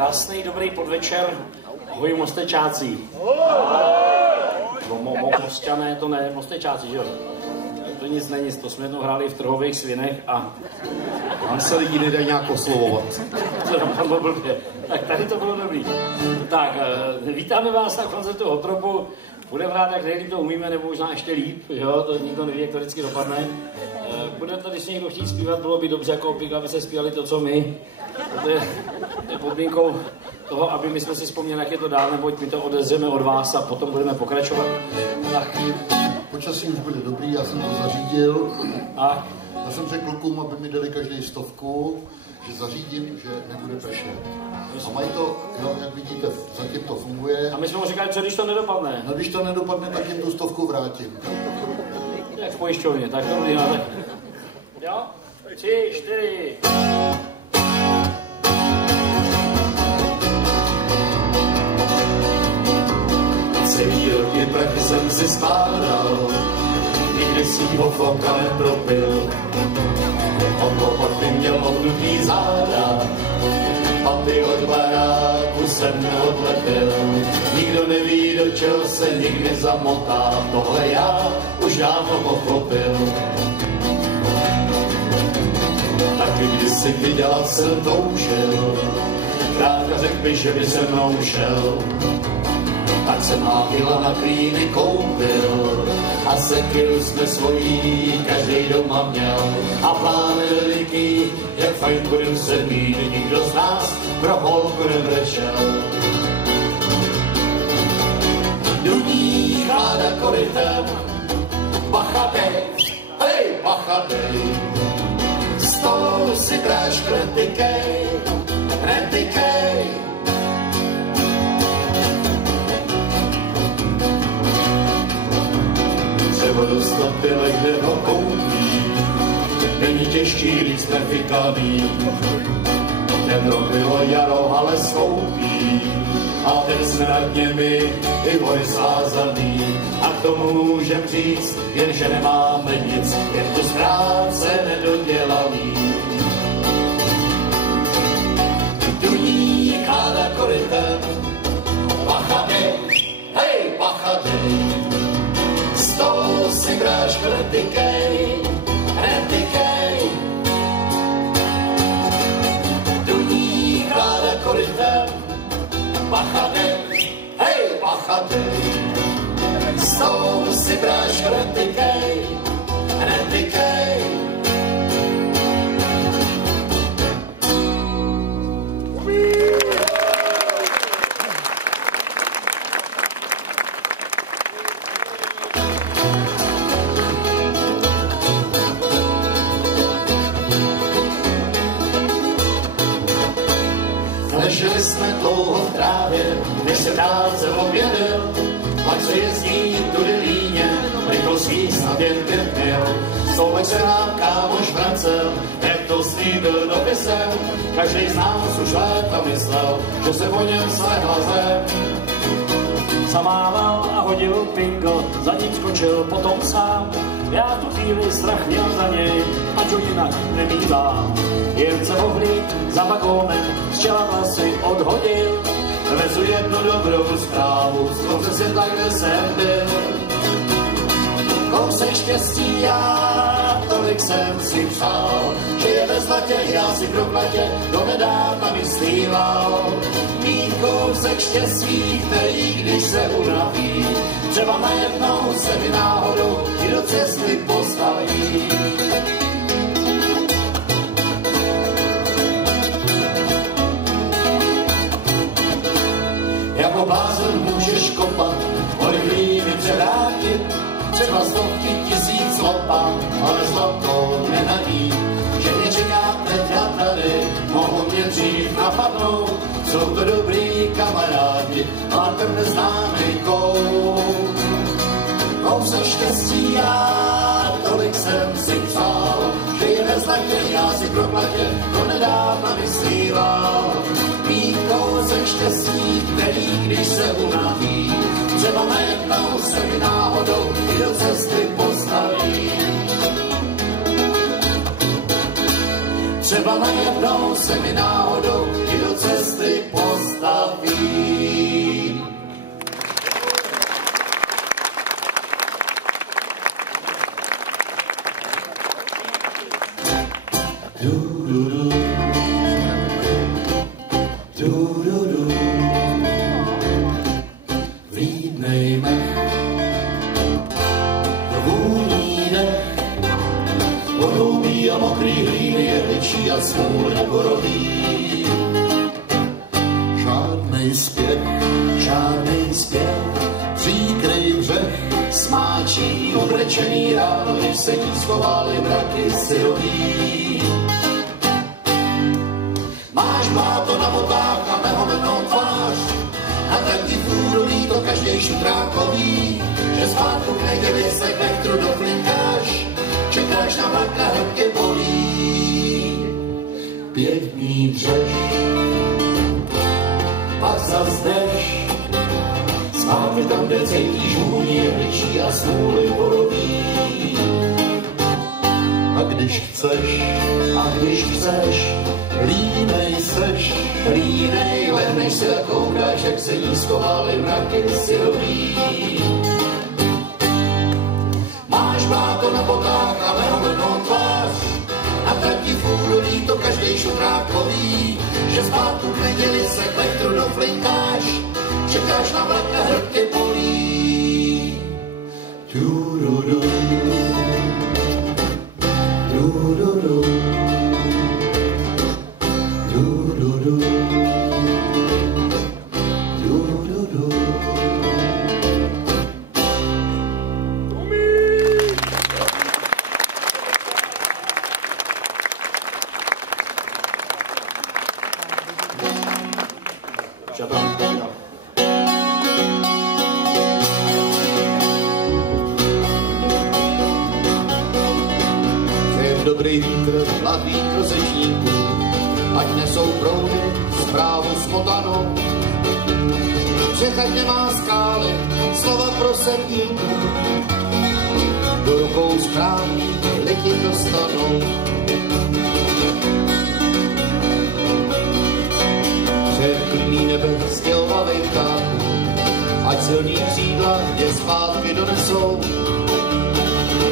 Krásný, dobrý podvečer, ahoj Mostečáci. Mosťané, to ne, Mostečáci, že jo? To nic není, to jsme jednou hráli v Trhových svinech a tam se lidi nedají nějak oslovovat. To dopadlo blbě. Tak tady to bylo dobrý. Tak, vítáme vás na koncertu Hotropu. Budeme hrát, jak nejlíp to umíme, nebo možná ještě líp, jo? To nikdo neví, jak to vždycky dopadne. Bude to, když se někdo chtít zpívat, bylo by dobře jako opět, aby se zpívali to, co my. To je podmínkou toho, aby my jsme si vzpomněli, jak je to dál, neboť my to odezřeme od vás a potom budeme pokračovat. Tak. Počasí už bude dobrý, já jsem to zařídil. A? Já jsem řekl klukům, aby mi dali každý 100, že zařídím, že nebude pršet. A mají to, jo, jak vidíte, zatím to funguje. A my jsme mu říkali, co když to nedopadne? No když to nedopadne, tak jim tu 100 vrátím. Jak v pojišťovně, tak to uděláme. Jo? 3, 4. Celý roky prachy jsem si skládal, nikdy svýho foka nepropil. On lopat by měl obnutý záda, paty od baráku jsem neodlepil. Nikdo neví, do čeho se nikdy zamotá, tohle já už dávno pochopil. Taky kdysi vydělat jsem toužil, krátka řekl by, že by se mnou šel. Tak jsem Hákila na klíny koupil a sekiru jsme svojí každej doma měl. A plány veliký, jak fajn budem se mít, nikdo z nás pro holku nebrečel. Duní chláda korytem, bacha dej, hej, bacha dej. Stolu si bráš kretykej, kretykej. Třeba dostat byle, kde ho koupí, není těžký říct trefikaný. Ten rok bylo jaro, ale skoupí, a ten jsme nad němi i vody svázaný. A k tomu můžem říct, jenže nemáme nic, jen tu z práce nedodělaný. Duní káda korytem, bacha dej, hej, bacha dej. Stolu si bráš kretykej, kretykej. Duní chláda korytem, bacha dej, hej, bacha dej. Stolu si bráš kretykej, kretykej. Leželi jsme dlouho v trávě, než se dálce objevil, pak se jezdí tudy líně, rychlostí snad jen 5 mil. Soulek se nám kámoš vracel, jak to slíbil dopisem, každý z nás už léta myslel, že se o něm slehla zem. Zamával a hodil pingo, za ním skočil potom sám. Já tu chvíli strach měl za něj, ať ho jinak nemývám. Jen se ohlíd za vagónem, z čela vlasy odhodil. Vezu jednu dobrou zprávu, z konce světla, kde jsem byl. Kousek štěstí já, tolik jsem si přál, že je ve zlatě, já si pro platě do nedávna myslíval. Mít kousek štěstí, který když se unaví, třeba najednou se mi náhodou i do cesty postaví. Jako blázen můžeš kopat, kolik líny převrátit, třeba 100 000 lopat, ale zlato nenadí. Že mě čekáte tady, mohou mě dřív napadnout, jsou to dobrý kamarádi, mátem neznámý kout. Kousek štěstí já, tolik jsem si přál, že je ve zlatě, já si pro platě to nedávna myslíval. Mít kousek štěstí, který když se unaví, třeba najednou se mi náhodou i do cesty postaví. Třeba najednou se mi náhodou i do cesty postaví. Vlídnejme vůní dech, podloubí a mokrý hlíny, jehličí a smůl neporodí. Žádnej zpěv, příkrý břeh, smáčí obrečený ráno, když se jí schovaly mraky syrový. Máš bláto na botách a nehomenou tvář, a tak ti fůru líto každej šutrákový, že zpátku k neděli se k vektru doflinkáš, čekáš na vlak a hrb tě bolí. 5 dní dřeš, pak zas jdeš, zpátky tam, kde cítíš vůni jehličí a smůly porodí. A když chceš, línej seš, línej, lehneš se a koukáš, jak se jí schovaly mraky syrový. Máš bláto na botách a nehomenou tvář, a tak ti fůru líto každej šutrákový, že zpátku k neděli se k vektru doflinkáš, čekáš na vlak a hrb tě bolí. turudu, turudu, turudu, turudu. Dobrý vítr, hladný krosečníků, ať nesou proudy zprávu smotanou. Přechať nemá skály, slova pro setníků, do rukou správných lidi dostanou. Před klidný nebe stěhovavej ptáků, ať silný křídla je zpátky donesou.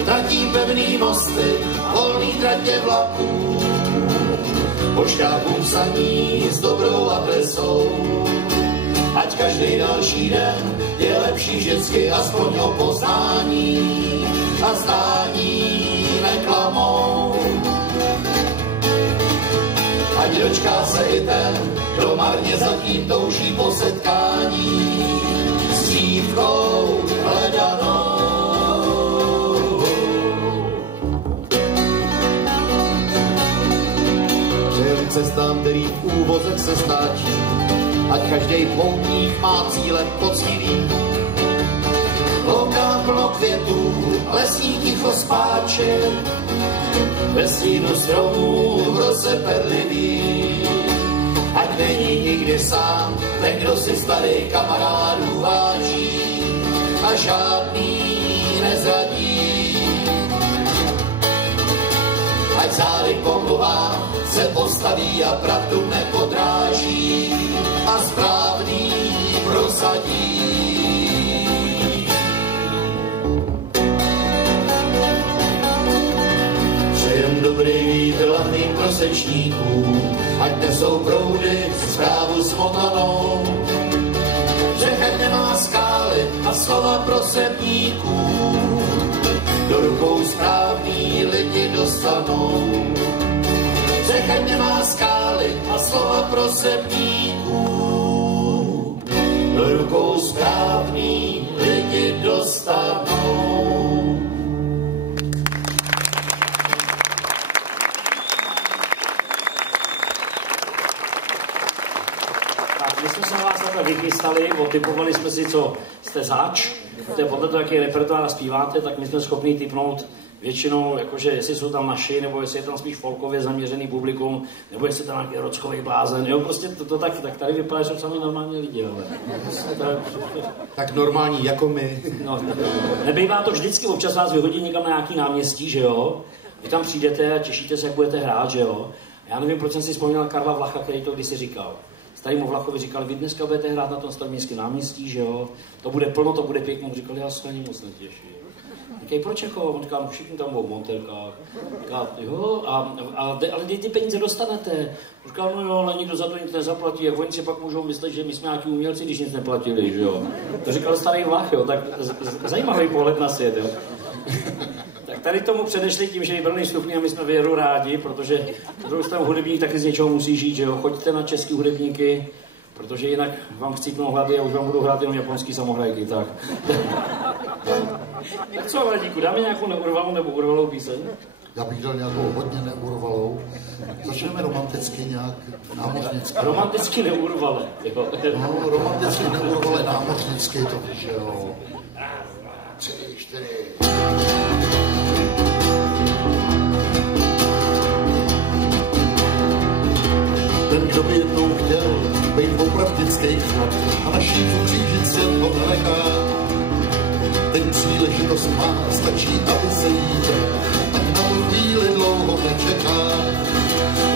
Tratí pevný mosty, volný tratě vlaků, pošťákům saní s dobrou adresou. Ať každý další den je lepší vždycky aspoň o poznání a zdání neklamou. Ať dočká se i ten, kdo marně zatím touží po setkání s dívkou hledanou. Cestám, který v úvozech se stáčí, ať každej poutník má cíle poctivý. Louká plno květů, lesní ticho spáče, ve stínu stromů v rose perlivý. Ať není nikdy sám, ten, kdo si starý kamarádů váží a žádný nezradí. Ať zády pomluvám se postaví a pravdu nepodráží a správný prosadí. Přejem dobrý vítr hlavným prosečníkům, ať nesou proudy zprávu smotanou. Břeh nemá skály a slova prosebníků, do rukou správný lidi dostanou. Břeh nemá skály a slova prosebníků, do rukou správný lidi dostanou. Tak, my jsme se na vás takhle vychystali, otypovali jsme si, co jste zač. To je podle toho, jaký repertoár zpíváte, tak my jsme schopni typnout většinou, jakože jestli jsou tam naši, nebo jestli je tam spíš folkově zaměřený publikum, nebo jestli tam nějaký rockový blázen, jo, prostě to tak tady vypadá, že jsou sami normální lidi, ale... Tak normální, jako my. No, nebejvá to vždycky, občas vás vyhodí někam na nějaký náměstí, že jo, vy tam přijdete a těšíte se, jak budete hrát, že jo. Já nevím, proč jsem si vzpomněl Karla Vlacha, který to kdysi říkal. Starému Vlachovi říkali, vy dneska budete hrát na tom staroměstském náměstí, že jo, to bude plno, to bude pěkně, mu říkali, já se ani moc netěším. Říkají, proč jako? On říká, no všichni tam budou v montérkách. Říká, jo, ale ty peníze dostanete. On říká, no jo, ale nikdo za to nic nezaplatí. Jak oni si pak můžou myslet, že my jsme nějaký umělci, když nic neplatili, že jo. To říkal starý Vlach, jo, tak zajímavý pohled na svět, jo. Tak tady tomu předešli tím, že je plný stupně a my jsme věru rádi, protože když tam hudebník taky z něčeho musí žít, že jo. Choďte na český hudebníky, protože jinak vám chcípnou hlady a už vám budou hrát jenom japonský samohrajky, tak. Tak co, Vladíku, dáme nějakou neurvalou nebo urvalou píseň? Já bych dal nějakou hodně neurvalou. Začneme romanticky nějak námořnicky. Romanticky neurvale, jo. No, romanticky neurvale námořnicky, to víš, jo. 3, 4. Ten, kdo by jednou chtěl být opravdický chlap a naší ukřížit svět ho nenechá. Teď příležitost má, stačí, aby se jí ať na tu chvíli dlouho nečeká.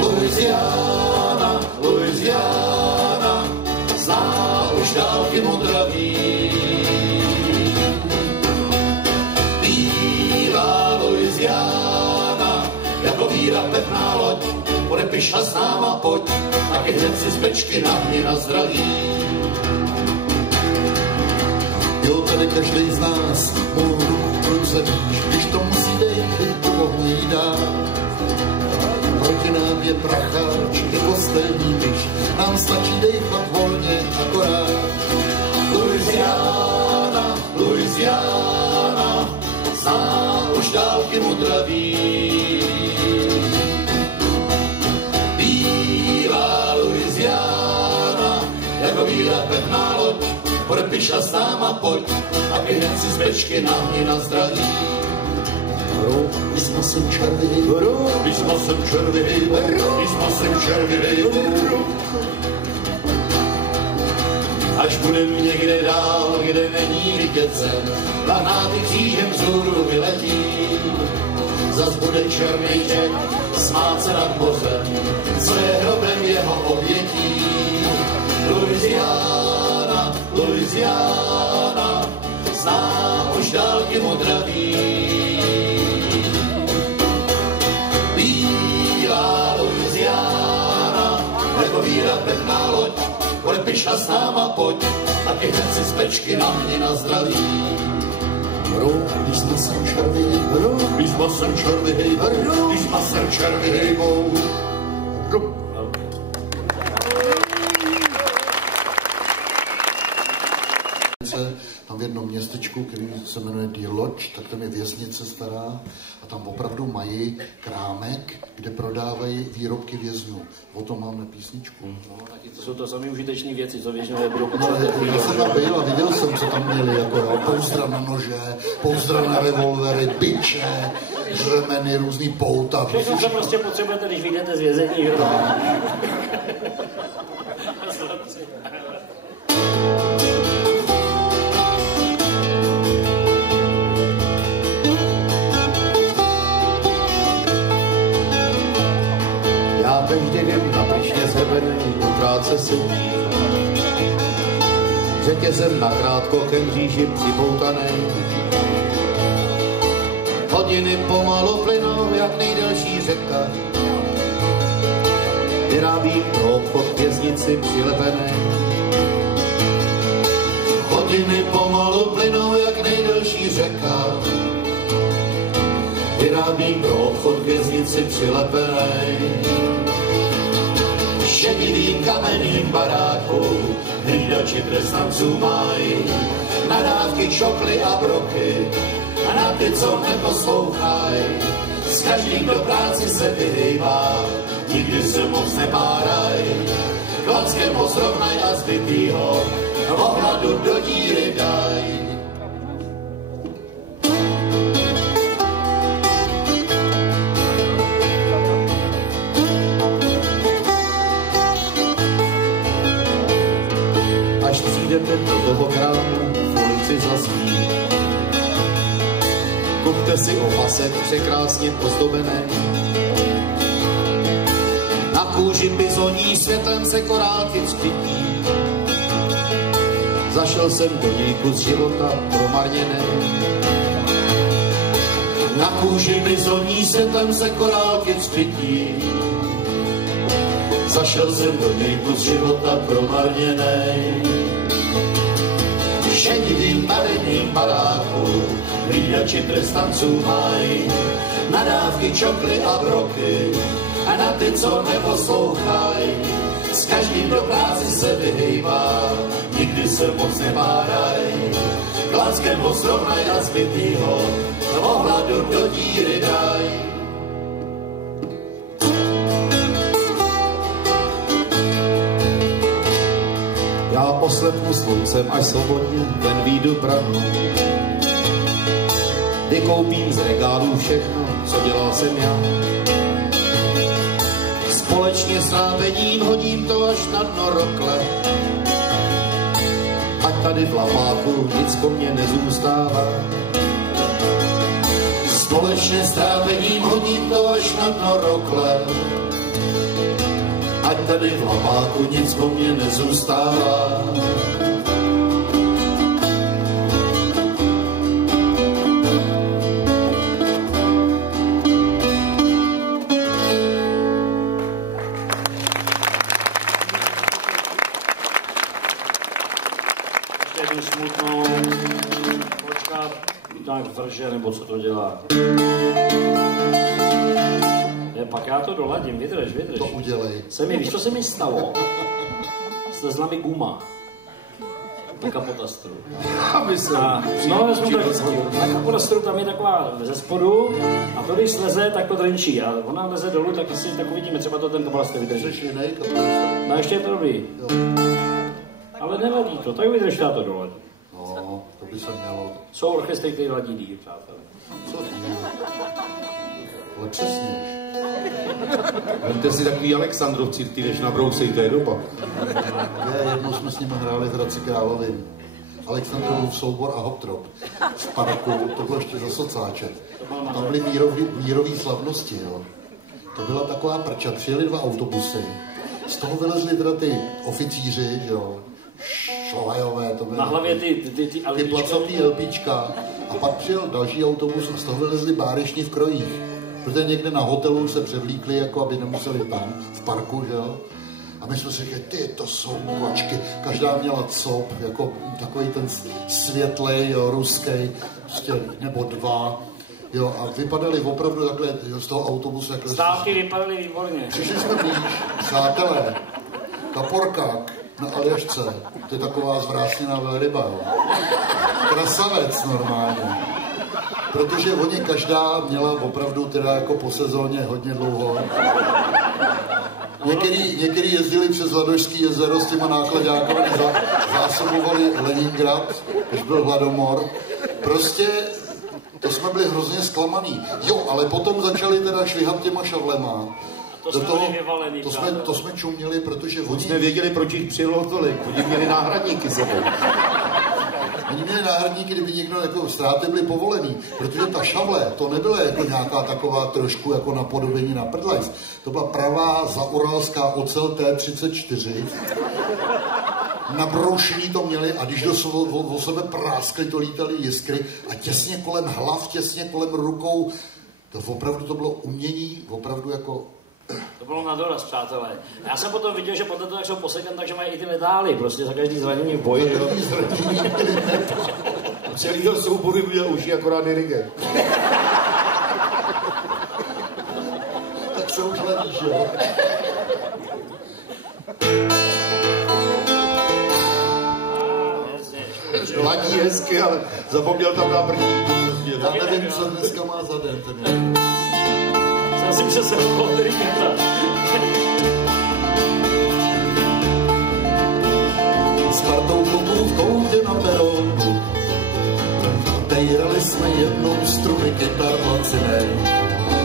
Louisiana, Louisiana, zná už dálky modraví. Bílá Louisiana, jako víra pevná loď, podepiš a s náma pojď, taky hned si z bečky nahni na zdraví. Jo, tady každej z nás mou ruku průze víš, když to musí dejt, to ohní dá. Proti nám je pracháč i kostelní myš, nám stačí dejchat volně akorát. Louisiana, Louisiana, zná už dálky modraví. Jako víra pevná loď, podepiš a s náma pojď, aby hned si z bečky nahni na zdraví. Písma jsem červy, písma jsem červy, písma jsem červy. Až budem někde dál, kde není vidět zem, lahnáty křížem vzhůru vyletí. Zas bude černý Jack smát se nad mořem, co je hrobem jeho obětí. Louisiana, Louisiana, zná už dálky modraví. Bílá Louisiana, jako víra pevná loď, podepiš a s náma pojď, taky hned si z pečky nahni na zdraví. Písma jsem červy, písma jsem červy, písma jsem červy hejbou. Tam v jednom městečku, který se jmenuje Deer Lodge, tak tam je věznice stará a tam opravdu mají krámek, kde prodávají výrobky vězňů. O tom máme písničku. No, taky to jsou to samé užitečné věci, co většinou nebudou No, já jsem tam byl a viděl jsem, co tam měli, jako pouzdra na nože, pouzdra na revolvery, biče, řemeny, různý pouta. Všechno, co prostě potřebujete, když vyjdete z vězení, že? Každým na pryšně zhebený utráce sedí. Řetězem nakrátko ke mříži připoutanej. Hodiny pomalu plynou, jak nejdelší řeka. Vyrábím pro obchod k věznici přilepenej. Hodiny pomalu plynou, jak nejdelší řeka. Vyrábím pro obchod k věznici přilepenej. Šedivým kamenným baráku hlídači trestanců mají nadávky, čokly a broky a na ty, co neposlouchají. S každým do práci se vyhýbá, nikdy se moc nepáraj. Klackem ho srovnaj a zbytýho ohladu do díry daj. Až přijdete do toho krámu, v ulici zazní. Kupte si opasek překrásně ozdobený. Na kůži bizoní světlem se korálky vzkytí. Zašel jsem do něj kus života promarněný. Na kůži bizoní světlem se korálky vzpytí. Zašel jsem do něj kus života promarněnej. V šedivým barevným baráku hlídači trestanců mají nadávky, čokly a broky a na ty, co neposlouchají. S každým do práci se vyhejbá, nikdy se moc nepáraj. Klackem ho srovnaj a zbytýho ohladu do díry daj. Já poslepnu sluncem, až svobodně ven výjdu branu. Vykoupím z regálů všechno, co dělal jsem já. Společně s nábením hodím to až na dno rokle. Ať tady v lapáku nic po mně nezůstává. Společně s trávením hodím to až na dno rokle. Ať tady v lapáku nic po mně nezůstává. Jednu smutnou, počkat, tak vrže, nebo co to dělá. Pak já to doladím, vydrž. To udělej. Víš, co se mi stalo? Slezla mi guma. Na kapotastru. Na kapotastru tam je taková ze spodu a to, když sleze, tak to drenčí. A ona leze dolů, tak asi tak uvidíme, třeba to ten kapotastr vydrží. Jsi jiný kapotastr? No ještě je to dobrý. Jo. Ale nevadí to, tak vydrž, já to doladím. No, to by se mělo. Jsou orchestry, který ladí díl, přátelé. Co ty? Ale přesně. Vemte si takový Alexandrovci, ty jdeš na brousej, to je doba. Jednou jsme s nimi hráli v Hradci Královin. Alexandrův soubor a hoptrop v parku, to bylo ještě za socáče. Tam byly mírový slavnosti, jo. To byla taková prča, přijeli 2 autobusy, z toho vylezli teda ty oficíři, jo, šlajové, to byly. Na hlavě ty placatý LPčka a pak přijel další autobus a z toho vylezli bárešni v krojích. Protože někde na hotelu se převlíkli, jako aby nemuseli tam, v parku, že jo. A my jsme si řekli, ty, to jsou kočky. Každá měla cop, jako takový ten světlej, jo, ruskej, prostě, nebo 2. Jo, a vypadali opravdu takhle, jo, z toho autobusu. Takhle, stávky vypadaly výborně. Přišli jsme blíž, přátelé, Kaporkák na Aljašce, to je taková zvrásněná velryba, jo. Krasavec normálně. Protože oni každá měla opravdu teda jako po sezóně hodně dlouho. Některý jezdili přes Ladožský jezero s těma nákladákami, zásobovali Leningrad, když byl hladomor. Prostě to jsme byli hrozně zklamaný. Jo, ale potom začali teda švihat těma šavlema. To jsme čuměli, protože oni... jsme věděli, proč jich přijelo tolik. Oni měli náhradníky sebou. Oni měli náhradníky, kdyby někdo jako ztráty byly povolený, protože ta šavle, to nebyla jako nějaká taková trošku jako napodobení na prdlajs. To byla pravá zauralská ocel T34. Nabroušený to měli a když do sebe práskli, to lítaly jiskry a těsně kolem hlav, těsně kolem rukou, to opravdu to bylo umění, opravdu jako... To bylo na doraz, přátelé. Já jsem potom viděl, že podle toho, jak jsou posekan, takže mají i ty medály, prostě za každý zranění v boji. Celýho souboru měl uši akorát dirigent. Tak se už levíš, jo? Ladí hezky, ale zapomněl tam nábrní. Já nevím, co dneska má za den. Ten Zase že se od dirigenta. S partou klubů v koutě na peronu tejrali jsme jednou struny kytar lacinej.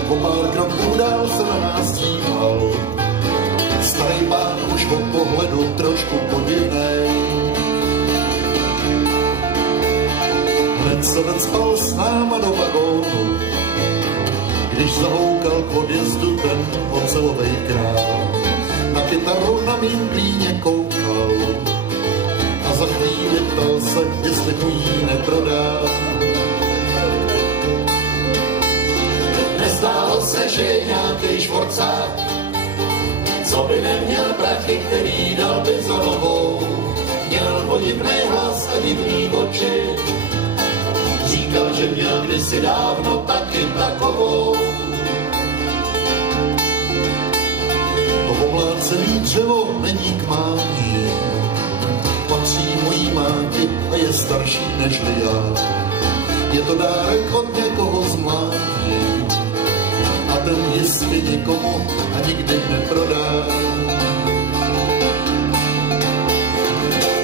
Po pár kroků dál se na nás díval starý pán už od pohledu trošku podivnej. Hned se vecpal s náma do vagónu, když zahoukal k odjezdu ten ocelovej král. Na kytaru na mým klíně koukal a za chvíli ptal se, jestli mu jí neprodám. že je nějaký švorcák, co by neměl prachy, který dal Bizonovou. Měl podivný hlas a divný oči, říkal, že měl kdysi dávno taky takovou. To omlácený dřevo není k mání, patří mojí máti a je starší než já. Je to dárek od někoho z mládí a ten jistě nikomu a nikdy neprodá.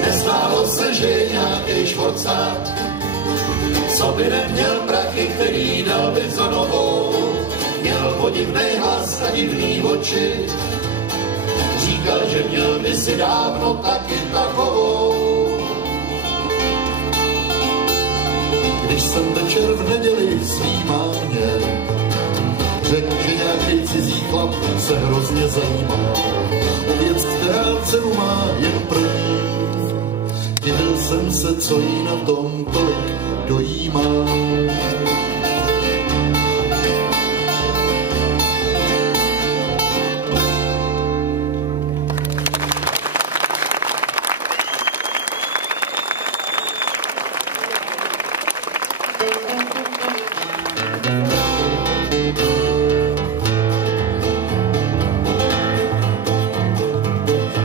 Nezdálo se, že je nějaký švorcák, co by neměl prachy, který dal Bizonovou. Měl podivnej hlas a divný oči, říkal, že měl kdysi dávno taky takovou. Když jsem večer v neděli svý mámě řekl, že nějaký cizí chlap se hrozně zajímá o věc, která cenu má jen první, divil jsem se, co jí na tom tolik dojímá.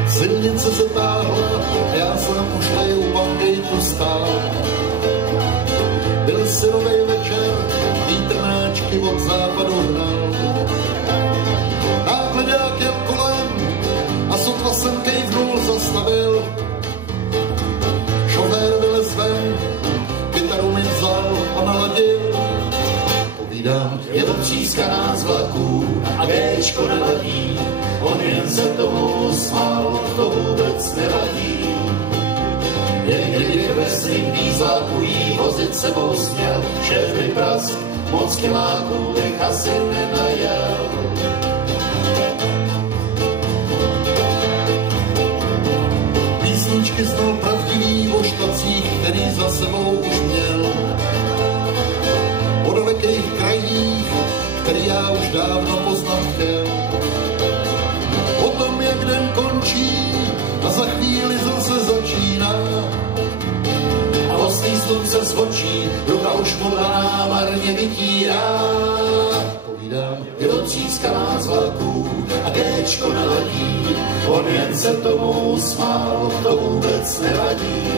Silnice se táhla, já jsem už tady u bankejtu stál. Byl syrovej večer, vítr od západu hnal. Nákladák jel kolem a sotva jsem kejvnul, zastavil. Šofér vylez ven, kytaru mi vzal a naladil. Povídám, je to třískaná z vlaků a Géčko neladí. On jen se tomu smál, to vůbec nevadí. Jen kdybych ve svým dýzláku jí vozit sebou směl, šéf by prask, moc kiláků bych asi nenajel. Písničky znal pravdivý o štacích, který za sebou už měl. O dalekých krajích, který já už dávno poznat chtěl. O tom, jak den končí a za chvíli zase začíná. A ostý slunce z očí, ruka už mu daná marně vytírá. Povídám, je to třískaná z vlaků a Géčko neladí. On jen se tomu smál, to vůbec nevadí.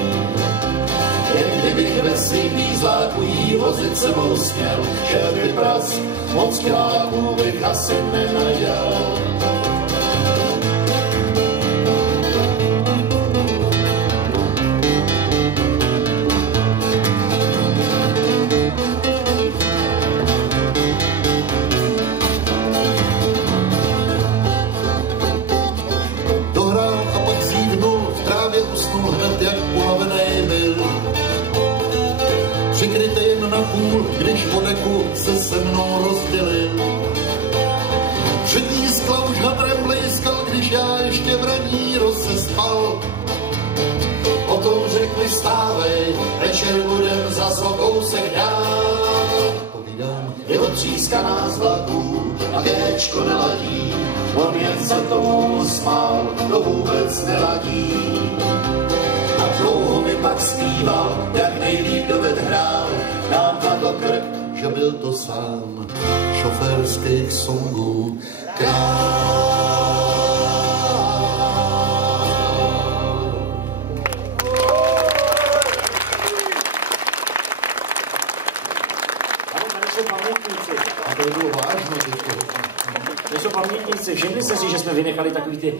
Jen kdybych ve svým dýzláku jí vozit sebou směl, šel by prask, moc kiláků bych asi nenajel. Dohrál a pak zívnul, v trávě usnul hned, jak unavenej byl. Přikryte jen na půl, když po deku se se mnou rozdělil. Přední skla už hadrem blejskal, když já ještě v raní rozespal. Potom řekli stávej, večer budem zas o kousek dál. Povídám, je to třískaná z vlaků a Géčko neladí. On jen se tomu smál, to vůbec neladí. A dlouho mi pak zpíval, jak nejlíp doved hrál. Nám padlo krk, že byl to sám šoférských songů král. A to bylo vážno teďko. To jsou pamětníci, všimli jste si, že jsme vynechali takový ty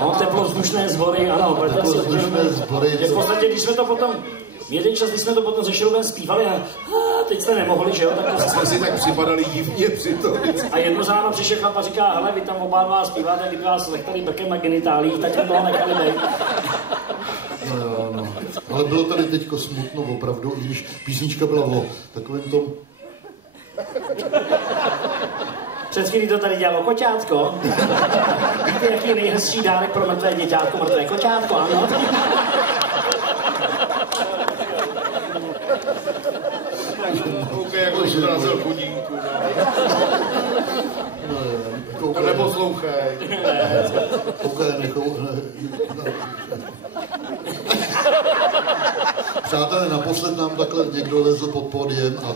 no, teplovzdušné sbory, ano, Teplovzdušné sbory. V podstatě, když jsme to potom, jeden čas, když jsme to potom se Šerubem zpívali a teď jste nemohli, že jo? Tak jsme si tak připadali divně při tom. A jedno za náma přišel chlap a říká, hele, vy tam oba dva zpíváte, kdyby vás lechtali brkem na genitálích, tak to toho nechali bejt. No. Ale bylo tady teďko smutno opravdu, i když písnička byla o takovém tom... Před chvílí to tady dělalo koťátko. Víte, jaký je nejhezčí dárek pro mrtvé děťátko? Mrtvé koťátko, ano? Koukej, jak už dorazil chudínku. To neposlouchej. Koukej, Přátelé, naposled nám takhle někdo lezl pod pódiem a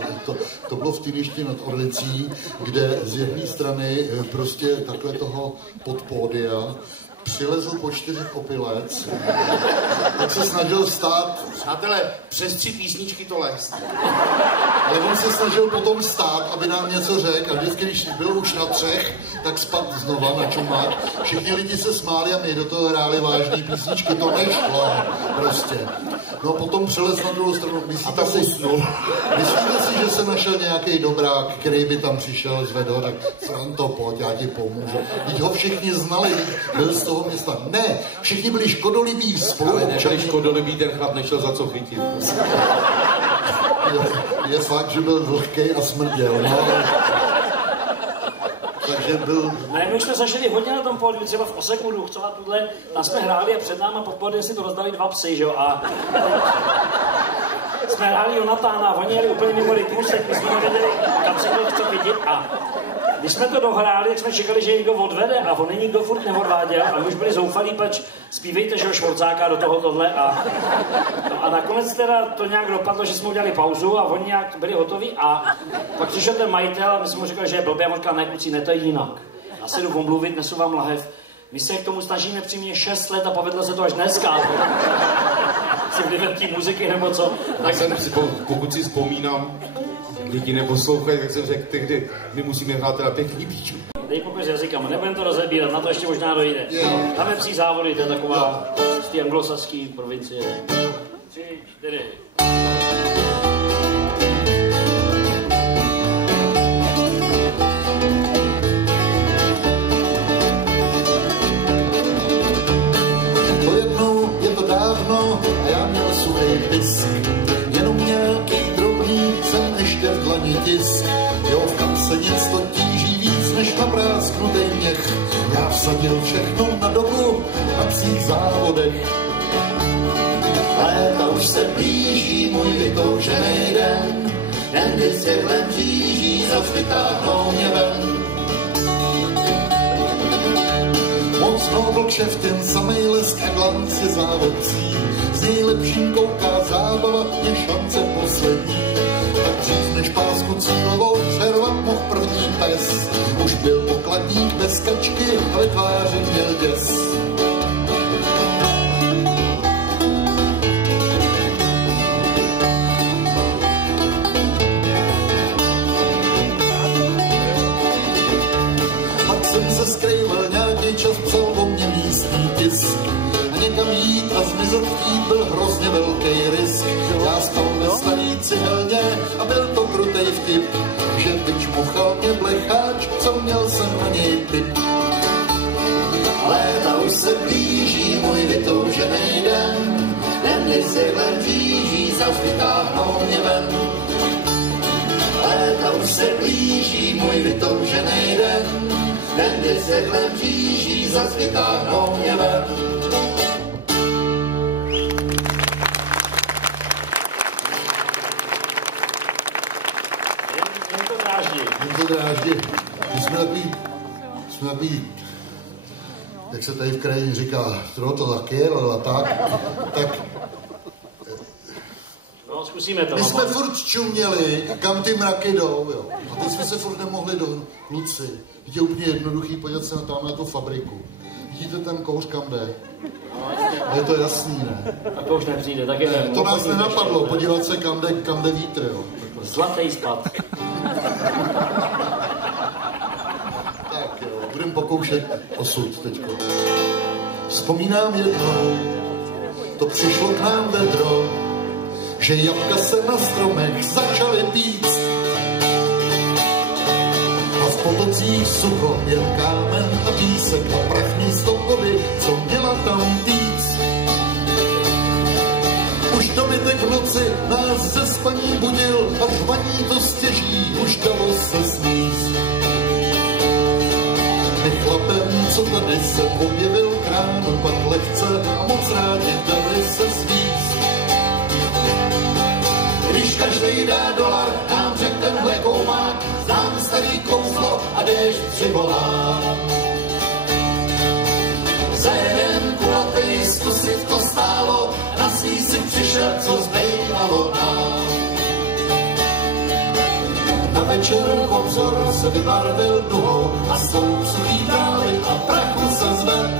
to bylo v Týništi nad Orlicí, kde z jedné strany prostě takhle toho pod pódia přilezl po 4 opilec, tak se snažil vstát. Přátelé, přes 3 písničky to les. Ale on se snažil potom vstát, aby nám něco řekl a vždycky, když byl už na 3, tak spadl znova na čumák. Všichni lidi se smáli a my do toho hráli vážný písničky, to nešlo prostě. No potom přelez na druhou stranu. Myslíte si, že se našel nějaký dobrák, který by tam přišel, zvedl, tak Franto, pojď, já ti pomůžu. Teď ho všichni znali, byl z toho města. Ne, všichni byli škodolibí spoluobčané. Ale nebyli škodolibí, ten chlap nešel za co chytit. Je fakt, že byl vlhkej a smrděl, no. Takže byl... Ne, my už jsme zažili hodně na tom pódiu, třeba v Oseku Duchcova, tuhle, tam jsme hráli a před náma pod pódiem si to rozdali 2 psy, že jo, a jsme hráli Jonatána a oni jeli úplně mimo rytmus, tak my jsme nevěděli, kam se to chce vidět a když jsme to dohráli, tak jsme čekali, že někdo odvede a on nikdo furt neodváděl a my už byli zoufalí, pač zpívejte, že jo, Švorcáka do tohle a nakonec teda to nějak dopadlo, že jsme udělali pauzu a oni nějak byli hotoví a pak přišel ten majitel a my jsme mu říkali, že je blbě a on říkal, ne kluci, ne, to je jinak. Já se jdu omluvit, nesu vám lahev. My se k tomu snažíme přímě 6 let a povedlo se to až dneska. Si vlivem tí muziky nebo co. Tak jsem si, pokud si vzpomínám, lidi neposlouchají, tak jsem řekl tehdy, my musíme hrát teda pěkný píču. Dej pokoj s jazykama, nebudeme to rozebírat, na to ještě možná dojde. Dáme 3 závody, to je taková z té anglosaské provincie. 3, 4. Jednou je to dávno a já měl suchej pisk. Jenom nějaký drobný jsem ještě v dlani tisk. Jo, v kapse nic to tíží víc než naprásknutý měch. Já vsadil všechno na dobu na psích závodech. Léta už se blíží můj vytoužený den, den, kdy světlem říží zas vytáhnou mě ven. Mocnou byl kšeft, jen samej lesk a glanc je závodcí. S nejlepším kouká zábava, je šance poslední. Tak dřív než pásku cílovou přervat mohl první pes. Už byl pokladník bez kačky a ve tváři měl děs. Pak jsem se skrýval, nějaký čas psal o mě místní tisk. A někam jít a zmizet chtít byl hrozně velký risk. Já spal ve starý cihelně a byl to krutej vtip, že vyčmuchal mě blecháč, co měl jsem na něj tip. Léta už se blíží můj vytoužený den, den, kdy světlem říží zas vytáhnou mě ven. Léta už se blíží můj vytoužený den, den, kdy světlem říží zas vytáhnou mě ven. Jen to dráždí. Jen to dráždí. My jsme takový, jak se tady v krajině říká, to tak je, ale tak. No, zkusíme to. My jsme furt čuměli, kam ty mraky jdou, jo. A teď jsme se furt nemohli do kluci. Je úplně jednoduchý podívat se tam na tu fabriku. Vidíte ten kouř, kam jde? A je to jasný, ne? A to už nepřijde, tak je To nás nenapadlo, podívat se, kam jde vítr, jo. Zlatý spad. Tak jo, budeme pokoušet osud teďko. Vzpomínám jednou, to přišlo k nám vedro, že jabka se na stromech začaly píct. A v potocích sucho jen kámen a písek a prach místo vody, co měla tam týc. Už dobytek v noci nás ze spaní budil a řvaní to stěží, už dalo se sníst. My chlapem, co tady se objevil krán, pak lehce a moc rádi dali se svíst. Když každej ti dá dolar, nám řek tenhle koumák, znám starý kouzlo a déšť přivolá. Za jeden kulatý zkusit to stálo, na svý si přišel, co zbývalo nám. Na večer obzor se vybarvil duhou a stoup dály a prachu se zvedl.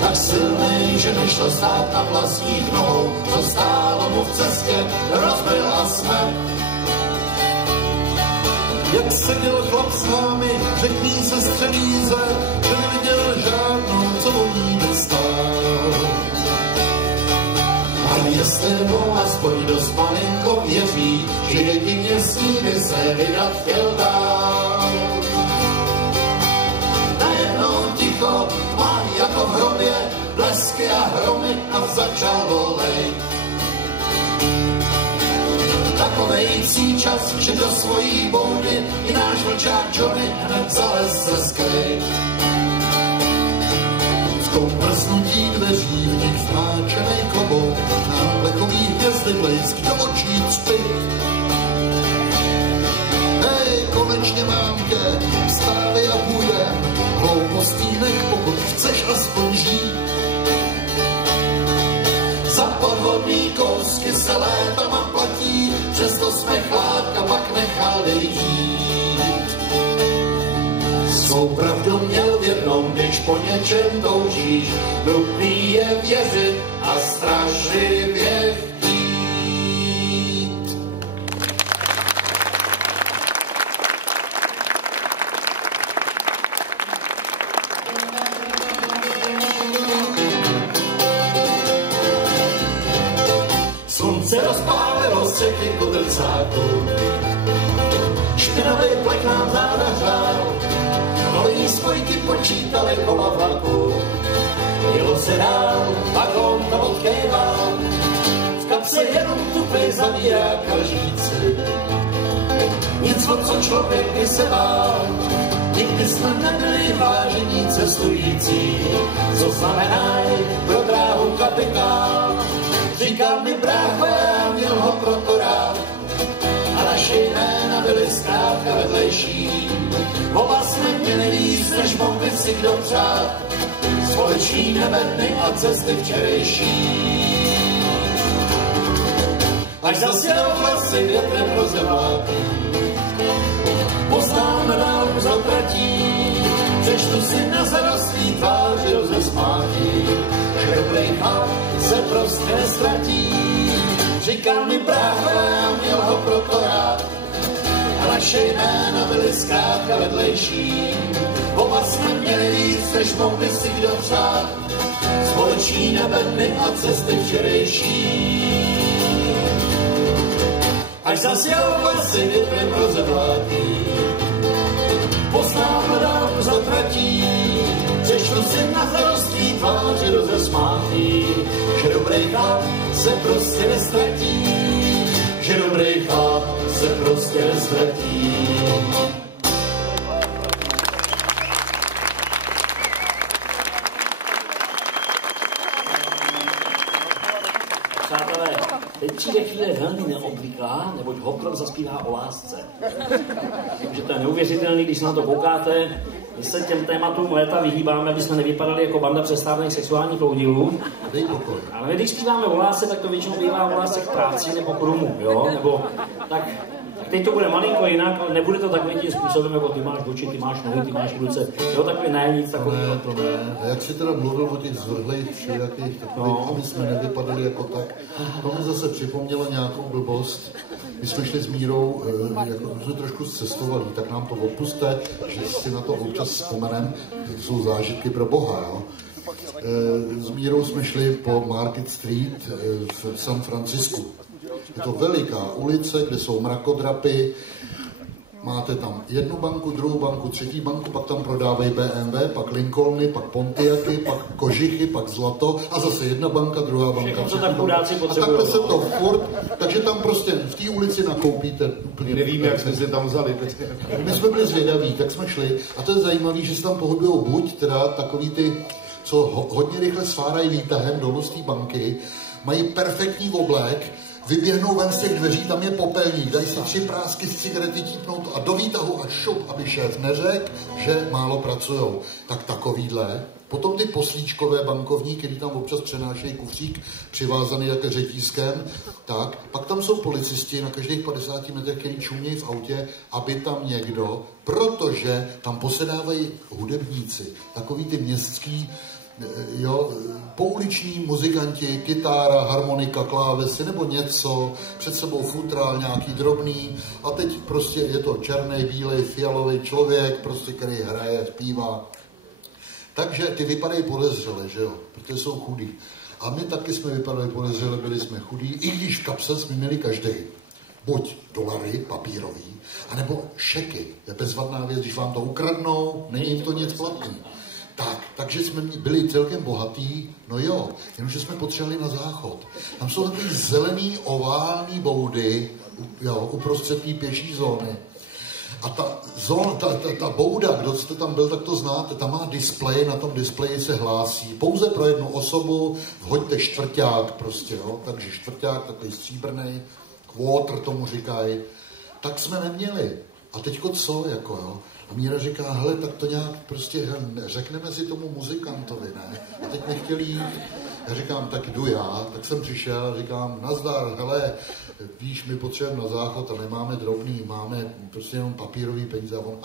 Tak silnej, že nešlo stát na vlastních nohou, co stálo mu v cestě, rozbil a smet. Jak seděl chlap s námi, řekní se střelíze, že neviděl žádnou, co o ní dostal. A jestli mu aspoň dost malinko věří, že jedině s ní by se vydat chtěl dál. Najednou ticho, tmá jako v hrobě, blesky a hromy a začalo lejt. Takovejcí čas, že do svojí boudy i náš vlčák Johnny hned zalez se skryt. V tom prznutí dveří v nich zmáčenej klobouk, na plechový hvězdy blejsk do očí cpit. Hej, konečně mám tě, vstávej a půjdem, hloupostýnek, pokud chceš aspoň žít. Za podvodný kousky se létama platí, přesto jsme chládka pak nechali jít. Svou pravdu měl v jednom, když po něčem toužíš, nutný je věřit a strašlivě chtít. Slunce rozpálilo střechy kudrcáku, špinavý plech nám záda hřál, nový spojky počítali kola vlaku. Jelo se dál, vagón to odkéval, v kapse jenom tupej zavírák lžíci. Nic, o co člověk by se bál, nikdy jsme nebyli vážení cestující, co znamená pro dráhu kapitál. Říkal mi brácho, já měl ho proto rád, a naše jména byly zkrátka vedlejší. Oba jsme měli víc, než mohli si kdo přát, společní nebe dny a cesty včerejší. Až zasěl vlasy větrem rozevlátý, poznáme dálku za tratí, přečtu si na zarostlý tváři rozesmátý, že dobrý chlap se prostě nestratí. Říkal mi brácho, já měl ho proto rád, a naše jména byly zkrátka vedlejší. Oba jsme měli víc, než mohli si kdo přát, společní nebe dny a cesty včerejší. Až zasěl vlasy větrem rozevlátý, poznáme dálku za tratí, přečtu si na zarostlý tváři rozesmátý, že dobrý chlap se prostě nestratí, že dobrý chlap se prostě nestratí. Přátelé, teď přijde chvíle velmi neobvyklá, neboť Hopkron zaspívá o lásce. Takže to je neuvěřitelný, když se na to koukáte. My se těm tématům léta vyhýbáme, aby jsme nevypadali jako banda přestávných sexuálních loudilů. Ale my, když zpíváme o lásce, tak to většinou bývá o lásce k práci nebo k rumu, jo? Nebo tak teď to bude malinko jinak, ale nebude to takovým tím způsobem, jako ty máš oči, ty máš nohy, ty máš ruce. Jo, takový ne, nic takového. To ne. A jak jsi teda mluvil o těch zvrhlejch všelijakých takových, aby jsme nevypadali jako tak, to mi zase připomnělo nějakou blbost. My jsme šli s Mírou, jako jsme trošku cestovali, tak nám to odpuste, že si na to občas vzpomenem, to jsou zážitky pro Boha, jo. S Mírou jsme šli po Market Street v San Francisku. Je to veliká ulice, kde jsou mrakodrapy, máte tam jednu banku, druhou banku, třetí banku, pak tam prodávají BMW, pak Lincolny, pak Pontiaky, pak kožichy, pak zlato a zase jedna banka, druhá banka, třetí banka. A takhle se to furt, takže tam prostě v té ulici nakoupíte úplně. Nevím, jak jsme se tam vzali. My jsme byli zvědaví, tak jsme šli a to je zajímavé, že se tam pohybujou buď teda takový ty, co hodně rychle svárají výtahem dolů z té banky, mají perfektní oblek, vyběhnou ven z těch dveří, tam je popelník, dají si 3 prásky z cigarety, típnout a do výtahu a šup, aby šéf neřekl, že málo pracujou. Tak takovýhle. Potom ty poslíčkové bankovní, který tam občas přenášejí kufřík přivázaný jako řetízkem, tak pak tam jsou policisti na každých 50 metrech, který čumějí v autě, aby tam někdo, protože tam posedávají hudebníci, takový ty městský, pouliční muzikanti, kytára, harmonika, klávesy nebo něco, před sebou futrál nějaký drobný a teď prostě je to černý, bílej, fialový člověk, prostě, který hraje, zpívá. Takže ty vypadají podezřele, že jo, protože jsou chudí. A my taky jsme vypadali podezřele, byli jsme chudí, i když v kapse jsme měli každý. Buď dolary papírový, anebo šeky. Je bezvadná věc, když vám to ukradnou, není jim to nic platný. Takže jsme byli celkem bohatý, no jo, jenomže jsme potřebovali na záchod. Tam jsou takový zelený ovální boudy, jo, uprostřed té pěší zóny. A ta bouda, kdo jste tam byl, tak to znáte, tam má displej, na tom displeji se hlásí. Pouze pro jednu osobu vhoďte čtvrťák prostě, jo, takže čtvrťák, takový stříbrnej, quarter tomu říkají. Tak jsme neměli. A teďko co, jako jo? A Míra říká, hele, tak to nějak prostě řekneme si tomu muzikantovi, ne? A teď nechtěli jít. Já říkám, tak jdu já, tak jsem přišel a říkám, nazdar, hele, víš, my potřebujeme na záchod a nemáme drobný, máme prostě jenom papírový peníze. A on,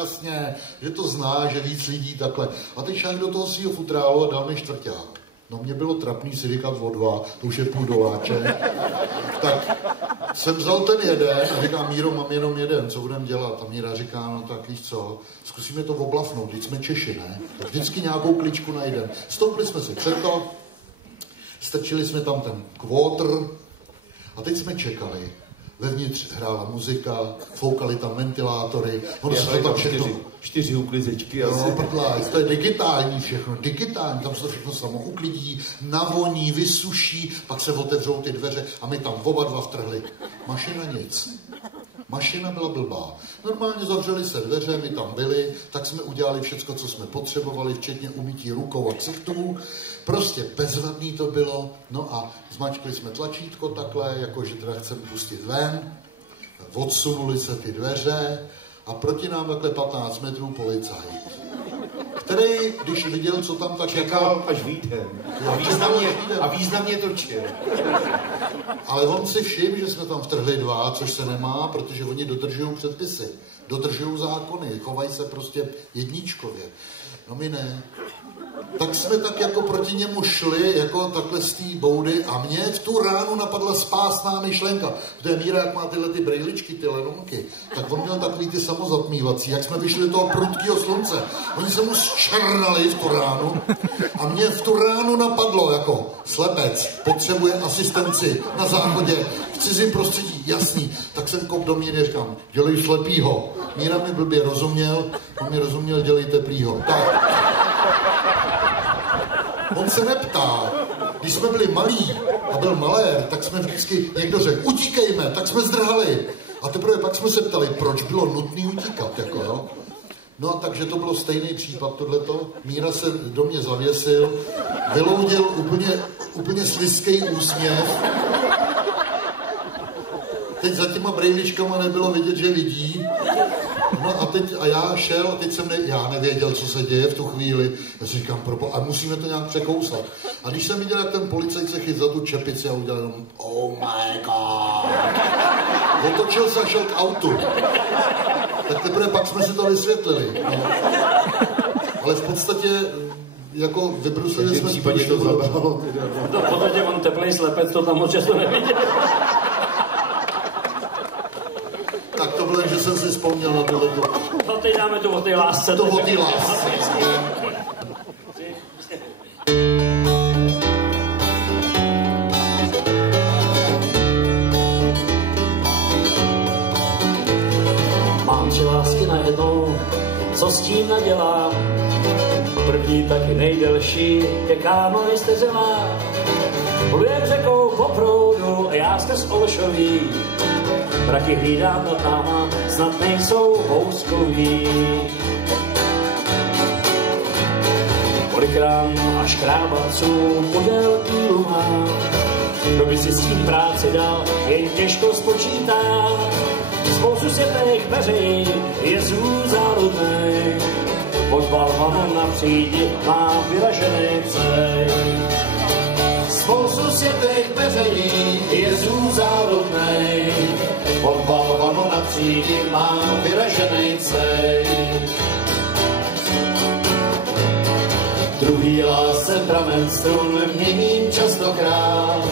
jasně, že to zná, že víc lidí takhle. A teď šel do toho svýho futrálu a dal mi čtvrťák. No mě bylo trapný si říkat o 2, to už je půl doláče. Tak jsem vzal ten jeden a říkám, Míro, mám jenom jeden, co budeme dělat? A Míra říká, no tak víš co, zkusíme to oblafnout, teď jsme Češi, ne? Tak vždycky nějakou kličku najdeme. Stoupli jsme si před to, strčili jsme tam ten quarter a teď jsme čekali. Vevnitř hrála muzika, foukaly tam ventilátory, ono se to tam všechno... 4 uklizečky asi. To je digitální všechno, digitální, tam se to všechno samo uklidí, navoní, vysuší, pak se otevřou ty dveře a my tam oba dva vtrhli. Mašina nic. Mašina byla blbá. Normálně zavřeli se dveře, my tam byli, tak jsme udělali všecko, co jsme potřebovali, včetně umytí rukou a ksichtů. Prostě bezvadný to bylo. No a zmačkli jsme tlačítko takhle, jakože teda chceme pustit ven. Odsunuli se ty dveře a proti nám takhle 15 metrů policajt, který, když viděl, co tam tak čekal, až výjdem. A významně točil. Ale on si všiml, že jsme tam vtrhli 2, což se nemá, protože oni dodržují předpisy, dodržují zákony, chovají se prostě jedničkově. No my ne. Tak jsme tak jako proti němu šli, jako takhle z té boudy a mě v tu ránu napadla spásná myšlenka. Protože Míra, jak má tyhle ty brejličky, ty lenonky, tak on měl takový ty samozatmívací, jak jsme vyšli do toho prudkého slunce. Oni se mu zčernali v tu ránu a mě v tu ránu napadlo, jako slepec potřebuje asistenci na záchodě, v cizím prostředí, jasný. Tak jsem kop do Míry, říkám, dělej slepýho. Míra mi blbě rozuměl, on mi rozuměl, dělej teplýho. Tak. On se neptá. Když jsme byli malí a byl malér, tak jsme vždycky někdo řekl, utíkejme, tak jsme zdrhali. A teprve pak jsme se ptali, proč bylo nutné utíkat, jako jo. No a takže to bylo stejný případ tohleto. Míra se do mě zavěsil, vyloudil úplně slizký úsměv. Teď za těma brejličkama nebylo vidět, že vidí. No a já šel a teď jsem já nevěděl, co se děje v tu chvíli. Já si říkám, a musíme to nějak překousat. A když jsem viděl, jak ten policajt se chyt za tu čepici a udělal jenom oh my god. Otočil se a šel k autu. Tak teprve pak jsme si to vysvětlili. No. Ale v podstatě jako vybrusili jsme spíš to zabralo. To v podstatě on teplej slepec, to tam moc často neviděl. Tak to bylo, že jsem si vzpomněl na tohleto. No teď dáme to o té lásce. To o té lásce. Mám 3 lásky najednou, co s tím nadělám? První taky nejdelší je kámo nejsteřelá. Plujem řekou po proudu a já skrz Olšoví. Mraky hlídám nad náma, snad nejsou houskoví. Kolik rán a škrábaců podélky lumá, kdo by si s tím práci dal, jen těžko spočítá. Spoustu světlých peří je záludnej, pod balvanem na přídi má vyražený cej. Spoustu světlých peří je záludnej, pod balvanu na přídi má vyražený cej. Druhý lásce pramen strun měním častokrát,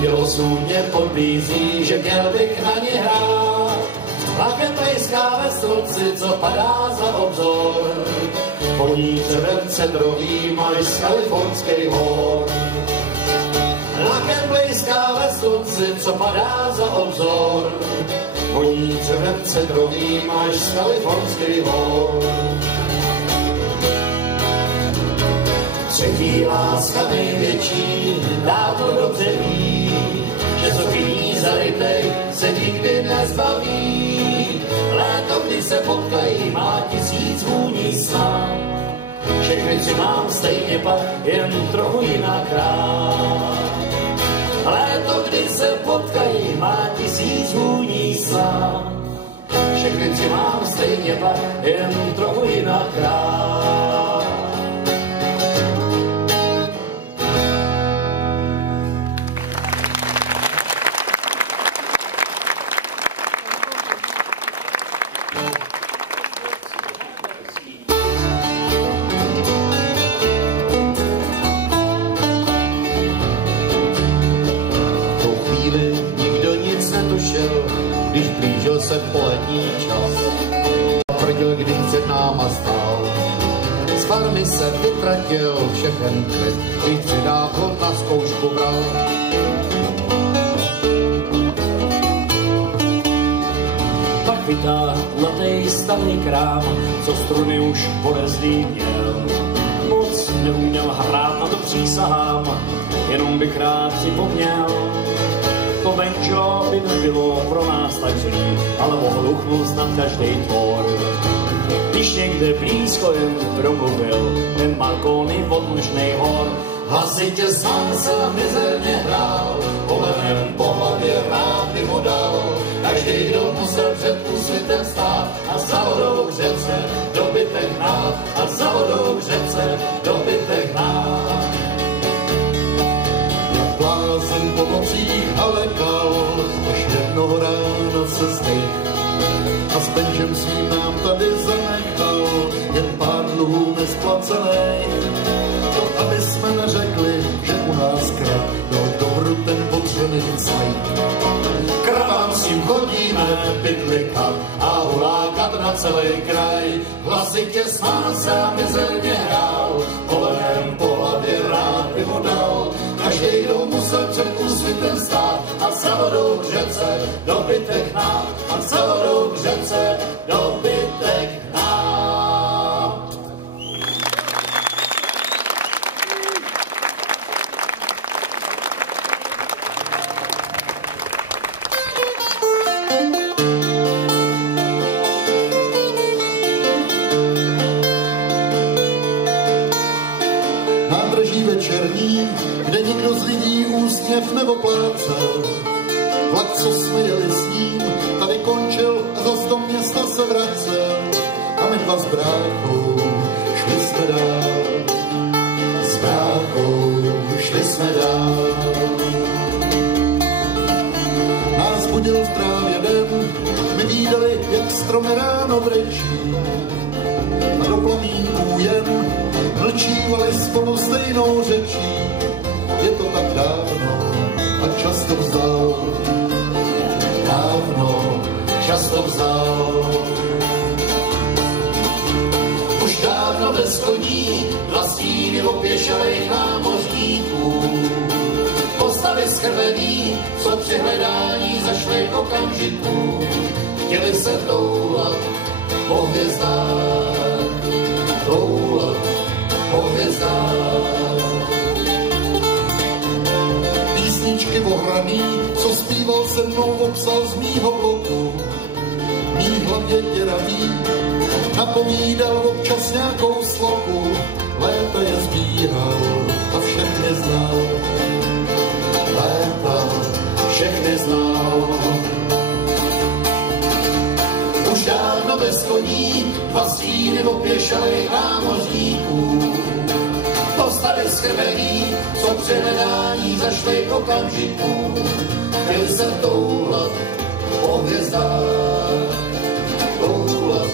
tělosů mě podbízí, že měl bych na ně hrát. Lakem plejská ve slunci, co padá za obzor, po ní dřevem cedrový máš z kalifornských hor. Lakem plejská ve slunci, co padá za obzor, po ní dřevem cedrový máš z kalifornských hor. Třetí láska největší dávno dobře ví, že co chyní za rybej se nikdy nezbaví. Léto, kdy se potkají, má 1000 vůní sám. Všechny tři mám stejně pak, jen trochu jinak rád. Léto, kdy se potkají, má 1000 vůní sám. Všechny tři mám stejně pak, jen trochu jinak rád. Se polední čas, tvrdil, když před náma stál. Z farmy se vytratil všechen klid, když předáko na zkoušku bral. Pak vytáhl zlatej starý krám, co struny už podezdý měl. Moc neuměl hrát, na to přísahám, jenom bych rád připomněl. To banjo by nebylo pro nás tak zlý, ale mohl uchnout snad každý tvor. Když někde blízko jen promluvil, ten balkóny od Mužnej hor. Hlasitě sám se mizerně hrál, polenem po hlavě rád by mu dal. Každý, kdo musel před úsvitem stát a za vodou k řece dobytek hnát, a za vodou k řece dobytek hnát. Blázen po nocích a lekal, až jednoho rána se zdech. A s benžem svým nám tady zanechal jen pár dluhů nesplacených. To, aby jsme neřekli, že u nás krev do dobru ten potřený cajk. Kravám s ním chodíme pytlikat a hulákat na celý kraj. Hlasitě smál se a mizerně hrál, kolenem po hlavě rád by mu dal. Každý, kdo musel před úsvitem stát a za vodou k řece dobytek hnát, a za vodou k řece dobytek hnát. Nádraží večerní, kde nikdo z lidí úsměv neoplácel. Vlak, co jsme jeli s ním, tady končil a zas do města se vracel. A my dva s bráchou šli jsme dál. S bráchou šli jsme dál. Nás budil v trávě den, my vídali, jak stromy ráno brečí. A do plamínků jen mlčívali spolu stejnou řečí. Je to tak dávno a často vzdal. Dávno, často vzdal. Už dávno bez koní, dva stíny opěšelých námořníků. Postavy skrvený, co při hledání zašly okamžiků. Chtěli se toulat po hvězdách, toulat po hvězdách. Písničky ohraný, co zpíval se mnou, obsal z mýho bloku. Mý hlavě děravý, napovídal občas nějakou sloku. Léta je sbíral a všechny znal. Léta koní, 2 stíny opěšelých námořníků. Postavy skrbení, co při hledání zašli okamžiků. Chtěli se toulat po hvězdách, toulat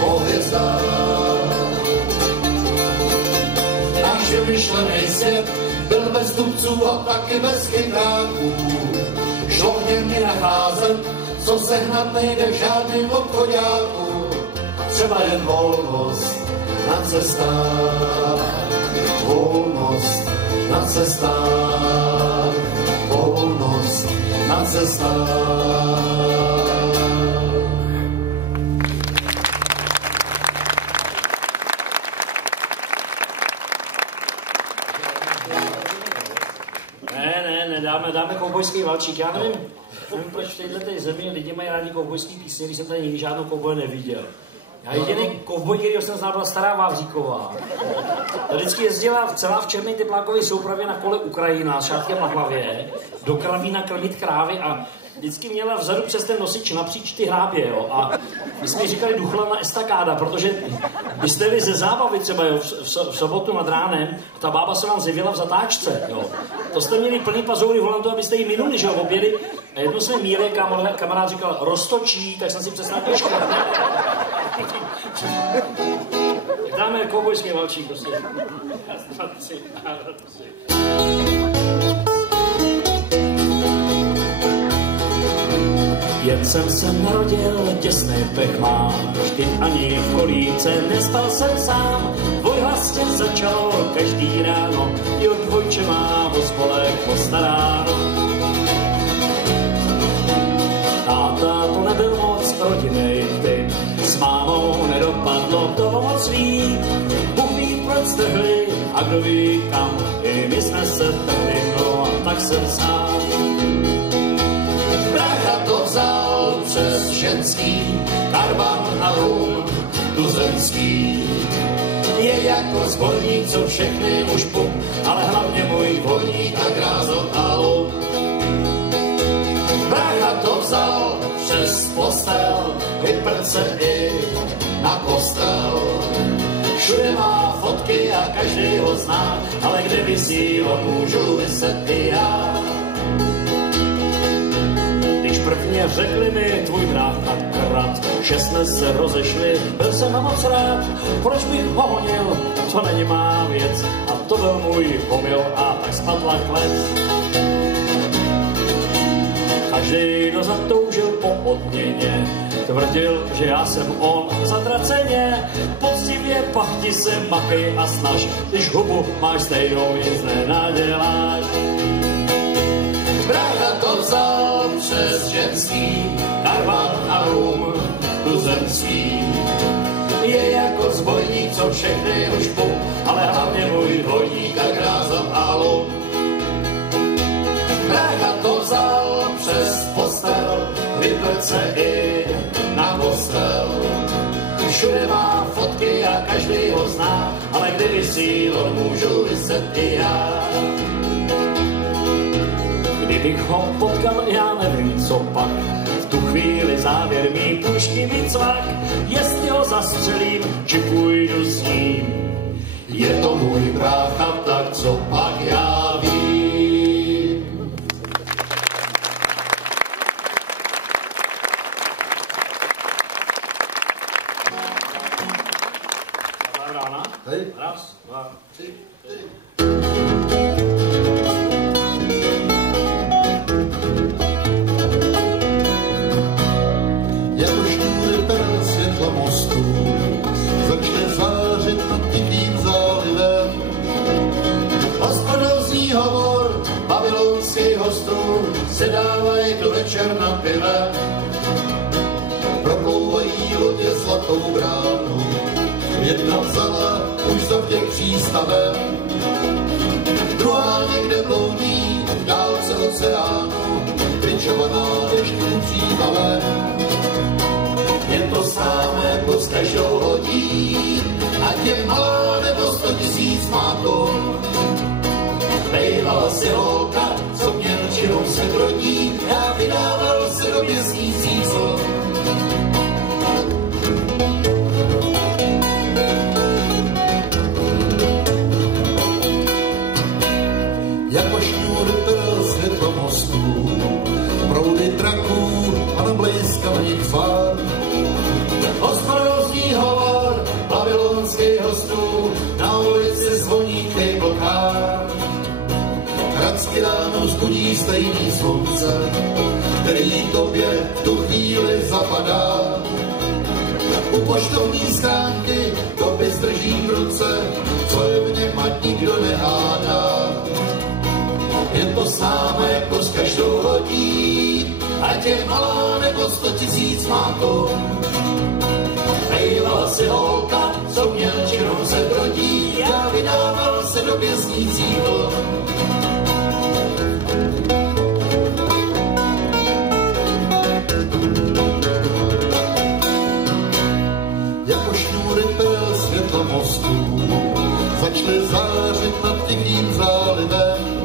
po hvězdách. Náš vymyšlený svět byl bez dubců a taky bez chytráků. Šlo v něm i nacházet, co sehnat nejde v žádným obchoďáku. Třeba jen volnost na cestách, volnost na cestách, volnost na cestách. Dáme koubojský valčík. Já nevím, proč v této zemi lidi mají rádi koubojský písně, když jsem tady nikdy žádnou kouboje neviděl. Já jediný kovboj, který jsem znal, byla Stará Vávříková. Ta vždycky jezdila celá v černé teplákové soupravě na kole Ukrajina s šátkem na hlavě, do Kravína krmit krávy a vždycky měla vzadu přes ten nosič napříč ty hrábě, jo. A my jsme jí říkali duchlana estakáda, protože byste vy ze zábavy třeba, jo, v sobotu nad ránem, ta bába se vám zjevila v zatáčce, jo. To jste měli plný pazoury volantu, abyste jí minuli, že jo, v obědy. A jednou jsme míli, kamarád říkal, roztočí, tak jsem si přestal těžko. Tak dáme koubojský valčík, prostě. Jen jsem se narodil, těsný pech mám, vždy ani v kolíce nespal jsem sám. Tvoj hlas tě začal každý ráno, i od dvojče mám o spolek postaráno. Táta to nebyl moc rodinnej typ, s mámou nedopadlo to moc líp. Bůh ví, proč strhli a kdo ví kam, i my jsme se trhli, no a tak jsem sám. Brácha to vzal přes ženský, karban a rum tuzemský. Je jako zborník, co všechny už pum, ale hlavně můj dvorník a grázl a lum. Brácha to vzal přes postel, vyprt se i na kostel. Všude má fotky a každý ho zná, ale kde visí, on můžu vyset i já. Prvně řekli mi tvůj brácha krat, že jsme se rozešli, byl jsem moc rád, proč bych ho honil, to není má věc, a to byl můj omyl a tak spadla klec. Každý, kdo zatoužil po odměně, tvrdil, že já jsem on zatraceně, poctivě pachti se makej a snaž, když hubu máš stejnou, nic nenaděláš. Brácha to vzal přes ženský, karvan a rum tuzemský. Je jako zbojník, co všechny už pum, ale hlavně můj dvojník a grázl a lum. Brácha to vzal přes postel, vyprt se i na kostel. Všude má fotky a každý ho zná, ale kdy visí, on můžu vyset i já. Kdybych ho potkal, já nevím, co pak. V tu chvíli závěr mý pušky mi cvak. Jestli ho zastřelím, či půjdu s ním. Je to můj brácha, tak co pak já vím. Rána. Hej. Raz, dva, tři. Začne zářit nad tichým zálivem. Hospodovzní hovor babylonských hostů se dávají do večer na pive. Proplouvají lodě zlatou bránu, jedna vzala už za těch přístavem. Druhá někde bloudí v dálce oceánu, vyčovaná dešťovým přívalem. Je to samé jako s každou lodí, ať je malá nebo 100 000 má tun. Bejvala si holka, co mě nočinou se brodí, já vydával se do měsících slun. vytřískaných fár. Hospodářský hovor babylonských hostů, na ulici zvoní cable car. Hradsky ráno zbudí stejný slunce, který tobě v tu chvíli zapadá. U poštovní schránky dopis drží v ruce, co je v něm ať nikdo nehádá. Je to s námi jako s každou lodí, ať je malá nebo 100 000 má korun. Hejvala si holka, co měl činou se brodí, já vydával se do pěsnících vln. Jako šňůry perel světla mostů začaly zářit nad Tichým zálivem.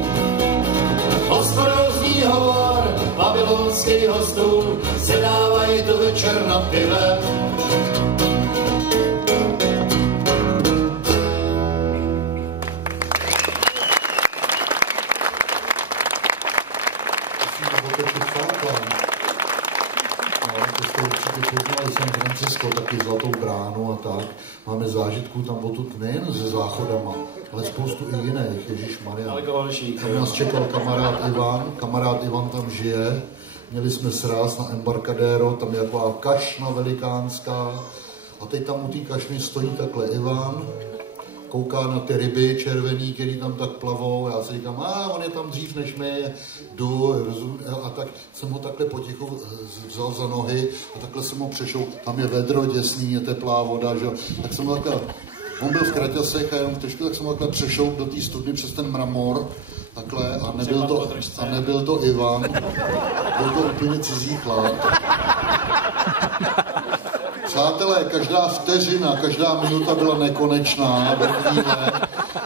Hospodářský hovor babylonských hostů se dávají do večer nad pivem. San Francisco, taky Zlatou bránu a tak. Máme zážitků tam odtud nejen se záchodama, ale spoustu i jiných, ježišmarja. Tam nás čekal kamarád Ivan tam žije. Měli jsme sráz na Embarcadero, tam je taková kašna velikánská. A teď tam u té kašny stojí takhle Ivan, kouká na ty ryby červený, který tam tak plavou. Já si říkám, on je tam dřív než my, a tak jsem ho takhle potichu vzal za nohy a takhle jsem ho přešel. Tam je vedro děsný, je teplá voda, že? Tak jsem ho takhle, on byl v kraťasech a jenom trošku, tak jsem ho takhle přešel do té studny přes ten mramor, takhle, a nebyl to Ivan, byl to úplně cizí chlap. Přátelé, každá vteřina, každá minuta byla nekonečná do chvíle,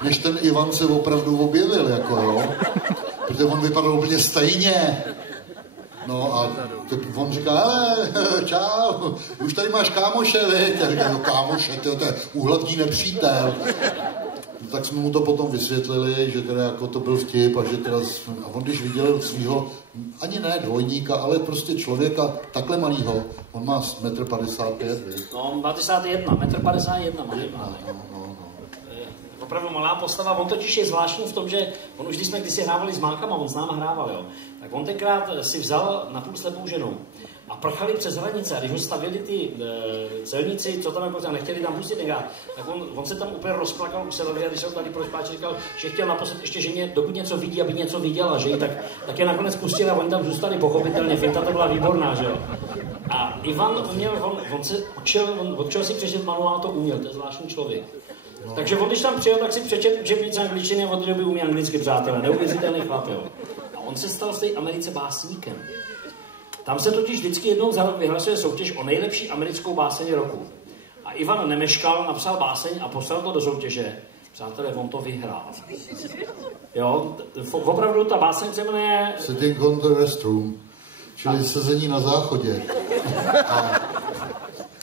než ten Ivan se opravdu objevil, jako jo. Protože on vypadal úplně stejně. No a on říká, čau, už tady máš kámoše, viď? Já říkám, kámoše, to je úhlavní nepřítel. No, tak jsme mu to potom vysvětlili, že teda jako to byl vtip a že teda, a on když viděl svýho, ani ne dvojníka, ale prostě člověka takhle malýho, on má 1,55 m, viď? No, on 1,51 m, opravdu malá postava, on totiž je zvláštní v tom, že on už, když jsme kdysi hrávali s mákama, on s náma hrával, jo, tak on tenkrát si vzal napůl slepou ženu a prchali přes hranice a když ho stavěli ty celníci, co tam jako nechtěli tam pustit tenkrát, tak on se tam úplně rozplakal u Selavy a když se tady prospáč říkal, že chtěl naposled ještě ženě, dokud něco vidí, aby něco viděla, že tak je nakonec pustili a oni tam zůstali pochopitelně, finta to byla výborná, že jo. A Ivan on se učil si přečet manuál, to uměl, to je zvláštní člověk. No. Takže on, když tam přijel, tak si přečet učebnice angličtiny a od té doby umí anglicky, přátelé, neuvěřitelný chlap, jo. A on se stal v té Americe básníkem. Tam se totiž vždycky jednou za rok vyhlasuje soutěž o nejlepší americkou báseň roku. A Ivan nemeškal, napsal báseň a poslal to do soutěže. Přátelé, on to vyhrál. Jo, opravdu ta báseň se jmenuje... Sitting on the restroom, čili sezení na záchodě. A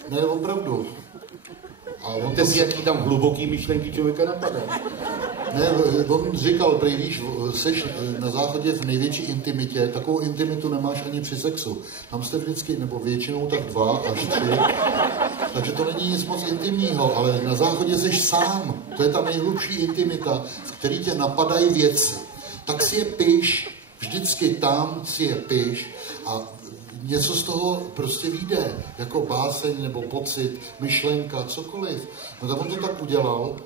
ne, opravdu. A on to... jaký tam hluboký myšlenky člověka napadá. Ne, on říkal, prý víš, seš na záchodě v největší intimitě, takovou intimitu nemáš ani při sexu. Tam jste vždycky, nebo většinou tak 2 až 3, takže to není nic moc intimního, ale na záchodě seš sám. To je ta nejhlubší intimita, v který tě napadají věci. Tak si je piš, vždycky tam si je piš a něco z toho prostě vyjde, jako báseň nebo pocit, myšlenka, cokoliv. No tak on to tak udělal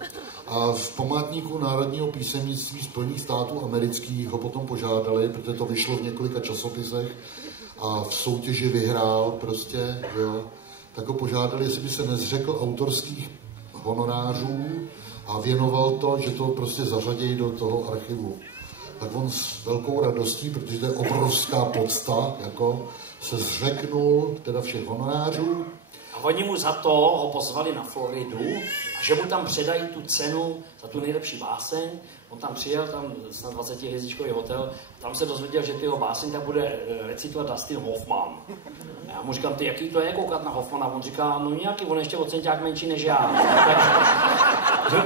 a v památníku Národního písemnictví Spojených států amerických ho potom požádali, protože to vyšlo v několika časopisech a v soutěži vyhrál prostě, jo. Tak ho požádali, jestli by se nezřekl autorských honorářů a věnoval to, že to prostě zařadějí do toho archivu. Tak on s velkou radostí, protože to je obrovská podsta, jako se zřeknul teda všech honorářů. A oni mu za to ho pozvali na Floridu a že mu tam předají tu cenu za tu nejlepší báseň. On tam přijel, tam na 20hvězdičkový hotel, a tam se dozvěděl, že tyho báseň tam bude recitovat Dustin Hoffman. A já mu říkám, ty jaký to je koukat na Hoffmana? On říká, no nějaký, on ještě o centiák menší než já.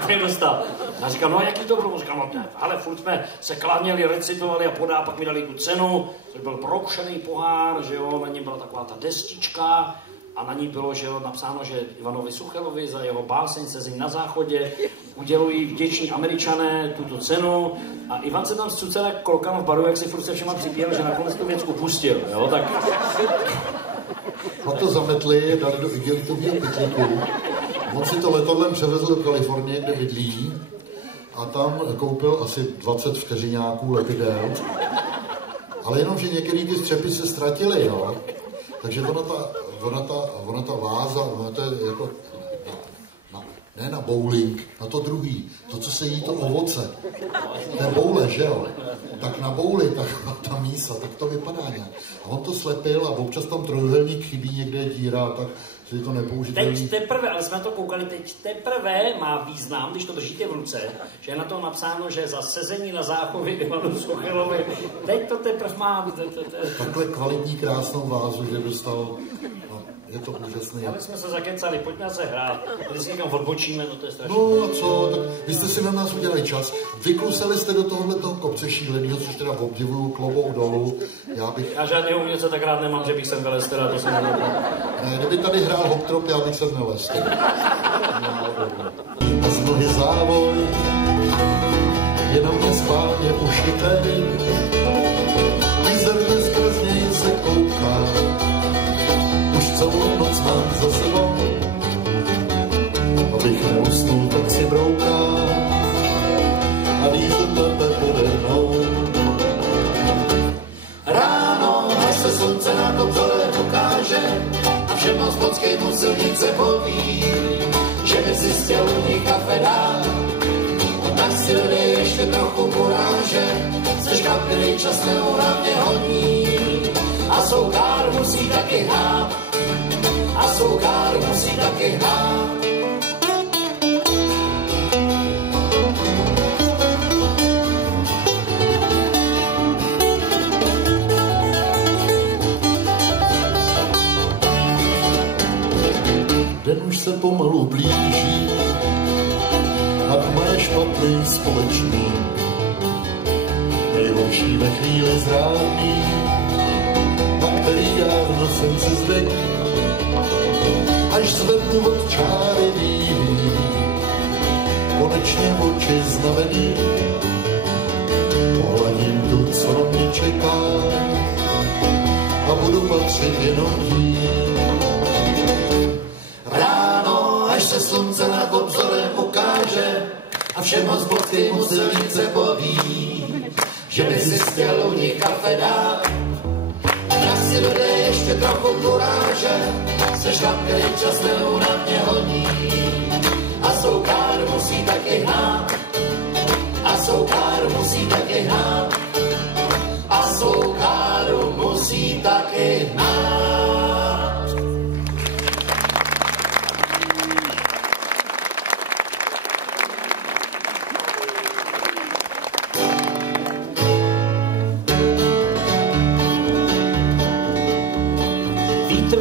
Že dostal. A říkám, no a jaký to bylo? Říkám, no ne, ale furt jsme se kláněli, recitovali a pak mi dali tu cenu, což byl prokšený pohár, že jo, na něm byla taková ta destička a na ní bylo, že jo, napsáno, že Ivanovi Suchelovi za jeho báseň Sezení na záchodě udělují vděční Američané tuto cenu a Ivan se tam zcucel jak kolkám v baru, jak si furt se všema připíjel, že nakonec tu věc upustil, jo, tak... A to zametli, dali do igelitového pytlíku. On si to letadlem převezl do Kalifornie, kde bydlí, a tam koupil asi 20 vteřiňáků lepidel. Ale jenom, že některé ty střepy se ztratily, jo. Takže ona ta váza, to je jako, ne na bowling, na to druhý, to, co se jí to ovoce, té boule, že jo, tak na bouli, tak ta mísa, tak to vypadá nějak. A on to slepil a občas tam trojuhelník chybí, někde je díra, tak si to nepoužitelný. Teď teprve, ale jsme na to koukali, teď teprve má význam, když to držíte v ruce, že je na to napsáno, že za sezení na záchovy Ivanu Suchelovi, teď to teprve má... Takhle kvalitní, krásnou vázu, že dostal... Je to úžasné. Ale jsme se zakecali, pojďme se hrát. Když si někam odbočíme, no to je strašné. No a co, tak vy jste si na nás udělali čas. Vykluseli jste do tohoto kopce šílenýho, což teda obdivuju, klobouk dolů. Já žádného umělce tak rád nemám, že bych sem vylez, teda to jsem nevěděl. Ne, kdyby tady hrál Hoptrop, já bych sem nelez. A z nohy závoj, jenom mě spálně ušitej. Mizerne skrz něj se kouká. Celou noc mám za sebou, abych neusnul, tak si brouká a dízel tepe pode mnou. Ráno, až se slunce na obzore ukáže a všem hospodským silnice poví, že by si chtěl u ní kafe dát. A tak si dodej ještě trochu kuráže, slyška, který čas neúravně honí a soukár musí taky hrát. A soukár musí taky hrát. Den už se pomalu blíží a tma je špatný společný. Nejhorší ve chvíli zrádný, na který dávno jsem se zvykl. Až zvednu od čáry výhý, konečně oči znavený, pohledím tu, co na mě čeká a budu patřit jenom jí. Ráno, až se slunce nad obzorem ukáže a všem hospodským silnice poví, že by si chtěl u ní kafe dát. Tak si dodej ještě trochu kuráže, se šlap, který čas neúnavně honí. A soukár musí taky hnát, a soukár musí taky hnát, a soukár musí taky hnát.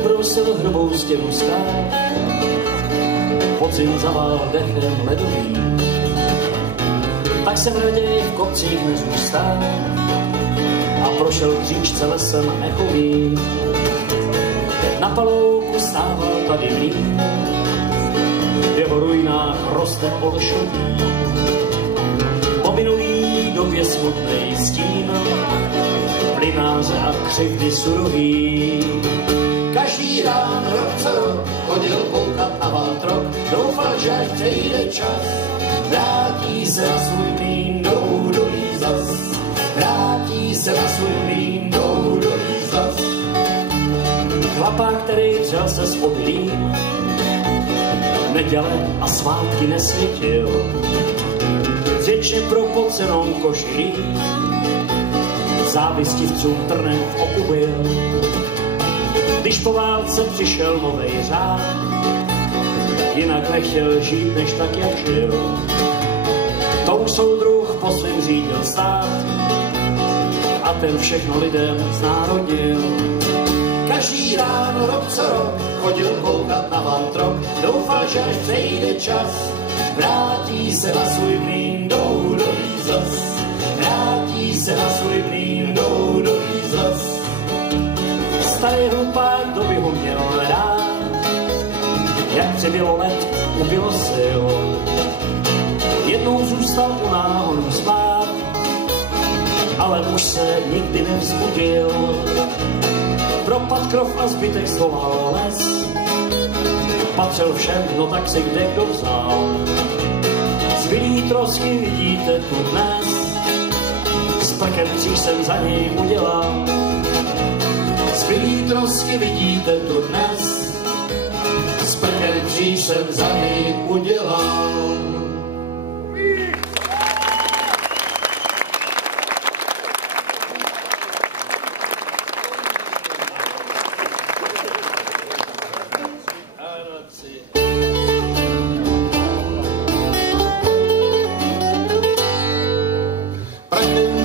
Brousil hrubou stěnu skál, podzim zavál dechem ledový. Tak jsem raději v kopcích nezůstal a prošel k říčce lesem echový. Na palouku stával tady mlýn, v jeho ruinách roste olšový. Po minulý době smutnej stín, plynáře a křivdy surový. Každý rán rok co rok chodil koukat na vátrok, doufal, že až přejde čas, vrátí se na svůj mlýn do údolí zas. Vrátí se na svůj mlýn do údolí zas. Chlapák, který třel se s obilím, neděle a svátky nesvítil, řečně propocenou košilí, závistivcům trnem v oku byl. Když po válce přišel novej řád, jinak nechtěl žít, než tak, jak žil. Tou soudruh po svým řídil stát a ten všechno lidem znárodnil. každý ráno rok co rok chodil koukat na vantrok, doufal, že až přejde čas, vrátí se na svůj mlýn do údolí zas. Vrátí se na svůj mlýn do údolí zas. Starý hlupák, kdo by ho měl rád, jak přibylo let, ubilo se ho. Jednou zůstal u náhonu spát, ale už se nikdy nevzbudil. Propad krov a zbytek zvolal les, patřil všem, no tak si kde kdo vzal. Zbylý trosky vidíte tu dnes, s prkem kříž jsem za něj udělal. Zbylý trosky vidíte tu dnes, s prkem kříž jsem za něj udělal.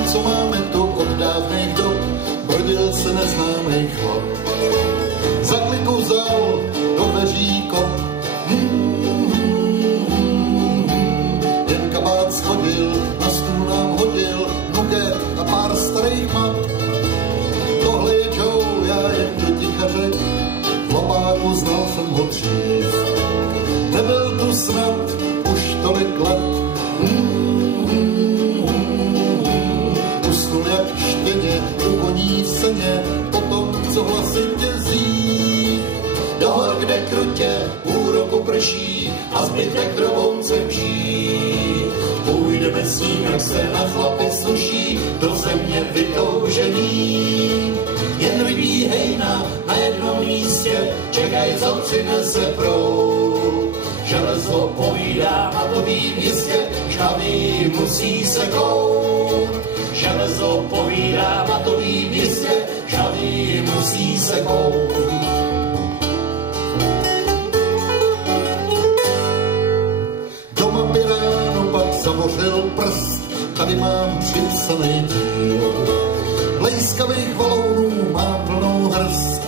Co máme tu od dávných dob, brodil se neznámej chlap. Za kliku vzal do dveří kop, jen kabát schodil, na stůl nám hodil nuget a pár starých map. Tohle je Joe, já jen do ticha řek, v lapáku znal jsem ho dřív. Nebyl tu snad už tolik let, jak štěně, u koní v seně, potom, co hlasitě zí. Do hor, kde krutě půl roku prší a zbytek droboncem ží. Půjdeme s ním, jak se na chlapy sluší, do země vytoužený. Jen rybí hejna na jednom místě, čekaj, co přinese proud. Železo povídá na novým jistě, žhavý musí se kout. Železo povídá na tovým jistě, žhavý musí se kout. Doma by ráno pak zamořil prst, tady mám připsaný díl. Blejskavých valounů mám plnou hrst,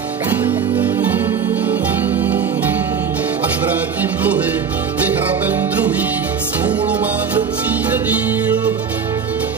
až vrátím dluhy, vyhrabem druhý, smůlu má, kdo přijde díl.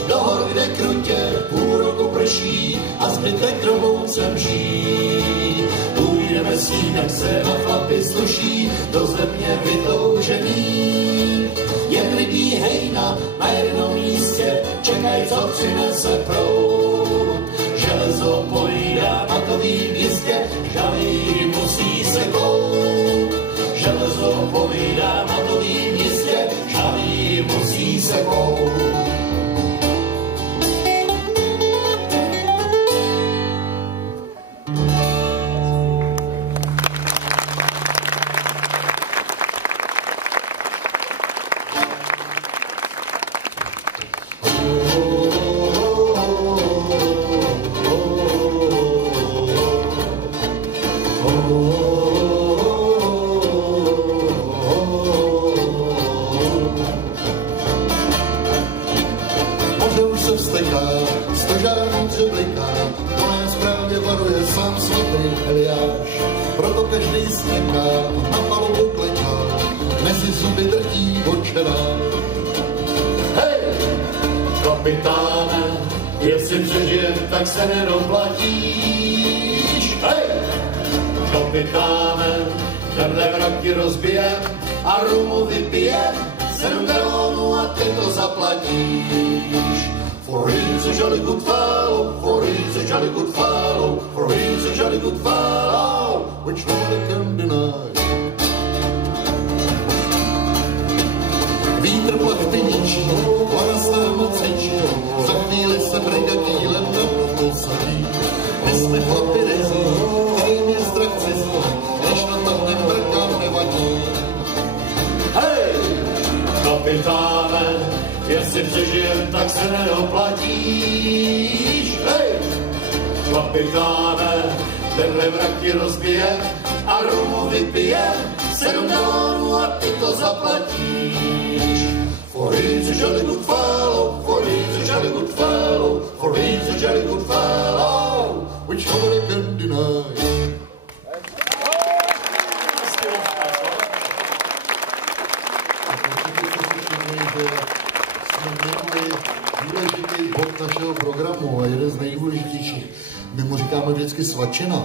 Do hor, kde krutě půl roku prší a zbytek droboucem ží. Půjdeme s ním, jak se na chlapy sluší, do země vytoužený. Jen rybí hejna na jednom místě, čekaj, co přinese proud. Železo povídá na tovým jistě, žhavý musí se kout. Železo povídá na tovým jistě, žhavý musí se kout. Proto každý sněká, na palubu kleká, mezi zuby drtí očerák. Hej, kapitáne, jestli přežijem, tak se nedoplatíš. Hej, kapitáne, tenhle vraky rozbijem a rumu vypijem, 7 galonů a ty to zaplatíš. For he's a jolly good fellow, for he's a jolly good fellow, for he's a jolly good fellow, which nobody can deny. Vítr plachty ničí, lana sám cvičí, za chvíli se brigadílem na plnou sadí. My jsme chlapi rezí, kterým je strach cizí, než na tam nebrkám nevadí. Hej, kapitáne, jestli přežijem, tak se nedoplatíš. Hej, kapitáne, tenhle vraky rozbijem a rumu vypijem, 7 galonů a ty to zaplatíš. For he's a jolly good fellow, for he's a jolly good fellow, for he's a jolly good fellow, which nobody can deny. vždycky svačina.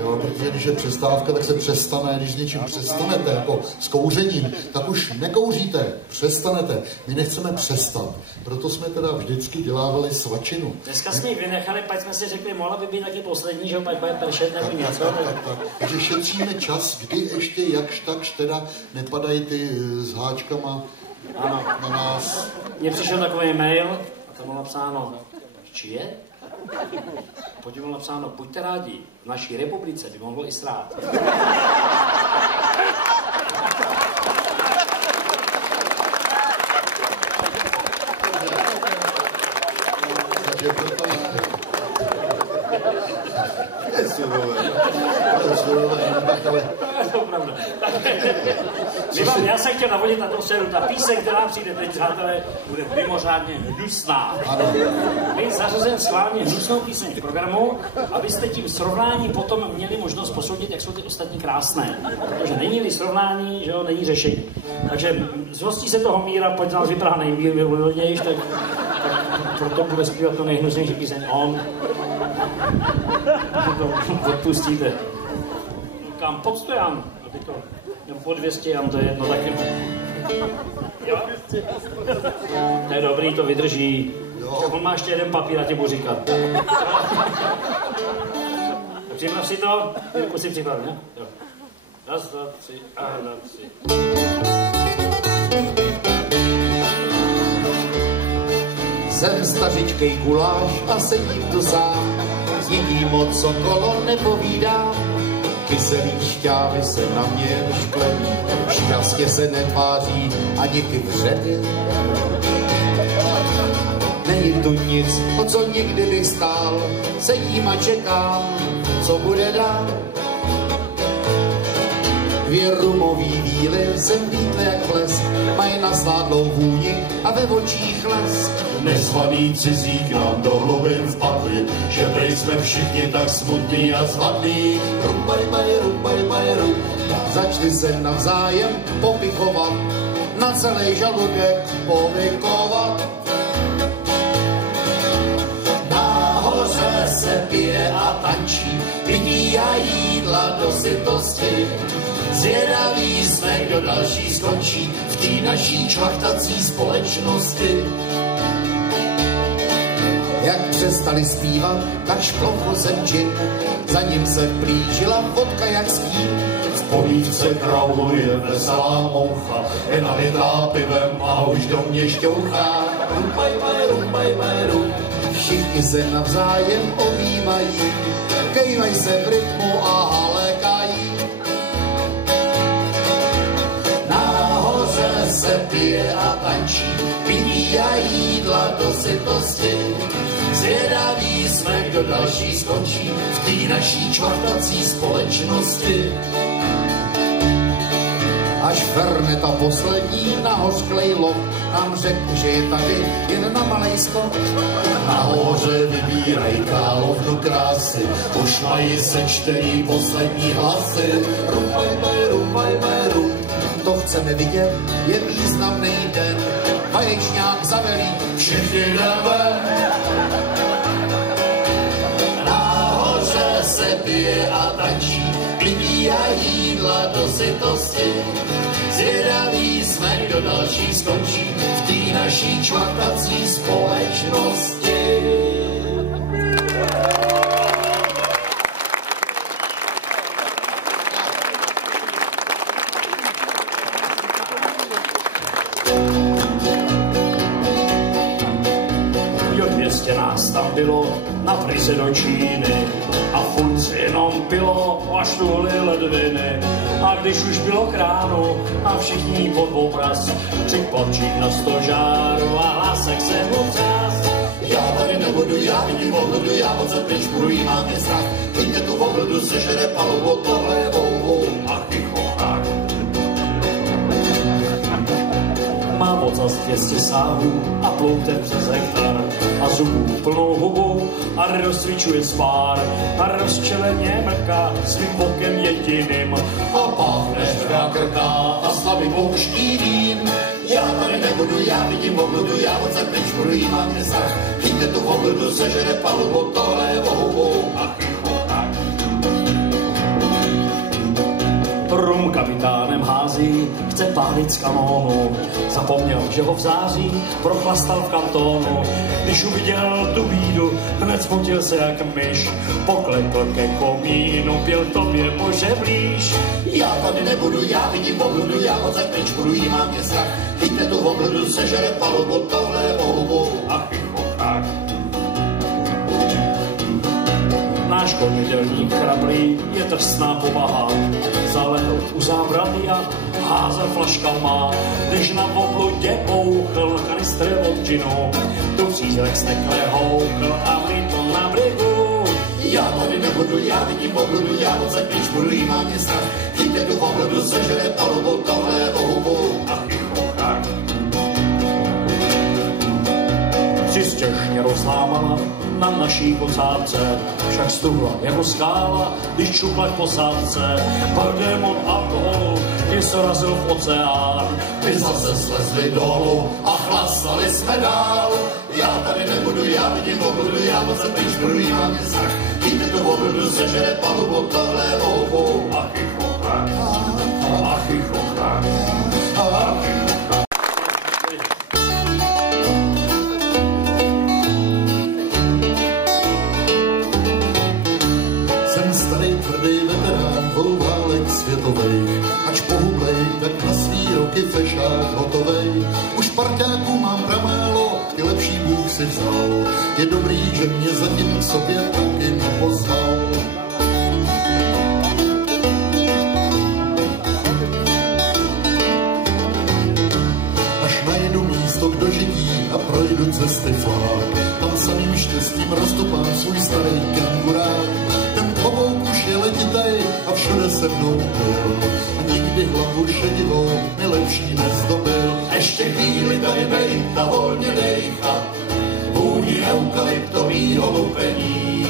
Jo, protože když je přestávka, tak se přestane, když s něčím přestanete, jako s kouřením, tak už nekouříte, přestanete. My nechceme přestat, proto jsme teda vždycky dělávali svačinu. Dneska jsme ji vynechali, pak jsme si řekli, mohla by být taky poslední, že pak bude pršet nebo něco. Tak. Takže šetříme čas, kdy ještě jakž takž teda nepadají ty s háčkama na nás. Mně přišel takový mail a tam bylo napsáno, či je? Pod tím bylo napsáno, buďte rádi, v naší republice by mohlo i srát. Takže proto je surové. To je pravda. Já jsem chtěl navodit na to séru. Ta píseň, která přijde teď, přátelé, bude mimořádně hnusná. Byl zařazen schválně hnusnou píseň v programu, abyste tím srovnáním potom měli možnost posoudit, jak jsou ty ostatní krásné. Protože není-li srovnání, že jo, není řešení. Takže zhostí se toho Míra, pojď nás vybrát nejvýhodnější, tak proto bude zpívat to nejhnusnější píseň on. To odpustíte. Kam pod 100 Jan? Nebo po 200 Jan, to je jedno taky. Jo? To je dobrý, to vydrží. On má ještě jeden papír, a ti budu říkat. Připrav si to? Jirku si připrav, ne? Jo. 1, 2, 3 a 1, 3. Jsem stařičkej guláš a sedím tu sám. Jedí moc, co kolo nepovídám. Kyselý šťávy se na mě vyšklení. Šťastně se netváří ani ty vředy. Není tu nic, o co někdy bych stál. Sedím a čekám, co bude dál. 2 rumový víly jsem vítl jak les. Mají nasládlou vůni a ve očích les. Nezvaný cizík nám do hlubin vpadli, že prej jsme všichni tak smutný a zvadný. Začali se navzájem popichovat, na celý žaludek povykovat. Nahoře se pije a tančí, pití a jídla do sytosti. Zvědaví jsme, kdo další skončí v té naší čvachtací společnosti. Jak přestali zpívat, tak šplochl jsem džin, za ním se plížila vodka jak stín. V polívce krauluje veselá moucha, je nalitá pivem a už do mě šťouchá. Všichni se navzájem objímají, kejvaj se v rytmu a halekají. Nahoře se pije a tančí, pití a jídla do sytosti. Zvědaví jsme, kdo další skončí v té naší čvachtací společnosti. Až Ferneta poslední nahořklej lov nám řekl, že je tady jen na malej skok. Nahoře vybírají královnu krásy, už mají sečtený poslední hlasy. To chceme vidět, je významný den, vaječňák zavelí, Všichni jdeme. Nahoře se pije a tančí, pití a jídla do sytosti. Zvědaví jsme, kdo další skončí v té naší čvachtací společnosti. Nás tam bylo na pryse do Číny a furt se jenom pilo až tuhly ledviny. A když už bylo k ránu a všichni pod obraz, připlavčík na stožáru a hlasek se mu třás. Já tady nebudu, já vidím obledu, já moc se pryč budu, jí mám je strach. Vidíte tu obledu, sežere palubo, tohle je vou. A chychochák. Má ocas 200 sáhů a ploutev přes hektar a zubů plnou hubou a rozcvičuje spár a rozčeleně mrká svým bokem jediným A páchne žrá krká a slaví pouští vín. Já tady nebudu, já vidím obledu, já moc se pryč budu, jí mám je strach. Vidíte tu obledu, sežere palubo, tohle je vou. a chychochák. rum kapitánem hází, chce pálit z kanónu. Zapomněl, že ho v září prochlastal v kantónu. Když uviděl tu bídu, hned smutil se jak myš. Poklekl ke komínu, pěl tobě Bože blíž. Já tady nebudu, já vidím obludu, já moc jak pryč budu, jí mám mě strach. Chyťte tu obludu, sežere palubu, tohle je ohubu. Ach, ach. Náš kormidelník chrabrý je drsná povaha. Zalehl u zábrady a házel flaškama. Když na obludě bouchl kanistr od džinu, tu přízrak stekle houkl a vlítl na břihu. Já tady nebudu, já vidím obludu, já moc jak pryč budu, jí mám mě strach. Chyťte tu obludu, sežere palubu, tohle je ohubu. Ach, ach. Přistěžně rozlámala na naší posádce, však stuhla jako skála, když čupla k posádce. Pak démon alkoholu ti srazil v oceán. My zase slezli dolů a chlasali jsme dál. Já tady nebudu, já vidím obludu, já moc se pryč budu, jí mám mě strach. Chyťte tu obludu, sežere palubu, tohle je ohubu. Achy chochá, achy chochá, achy chochá. Tvrdý veterán dvou válek světovej, ač pohublej, tak na svý roky fešák hotovej. Už parťáků mám pramálo, ty lepší Bůh si vzal. Je dobrý, že mě zatím k sobě taky nepoznal. Až najdu místo k dožití a projdu cesty flák, tam samým štěstím roztupám svůj starý kengurák. Klobouk už je letitej a všude se mnou byl. A nikdy hlavu šedivou mi lepší nezdobil. Ještě chvíli tady bej, ta volně dejcha, vůni eukalyptovýho lupení.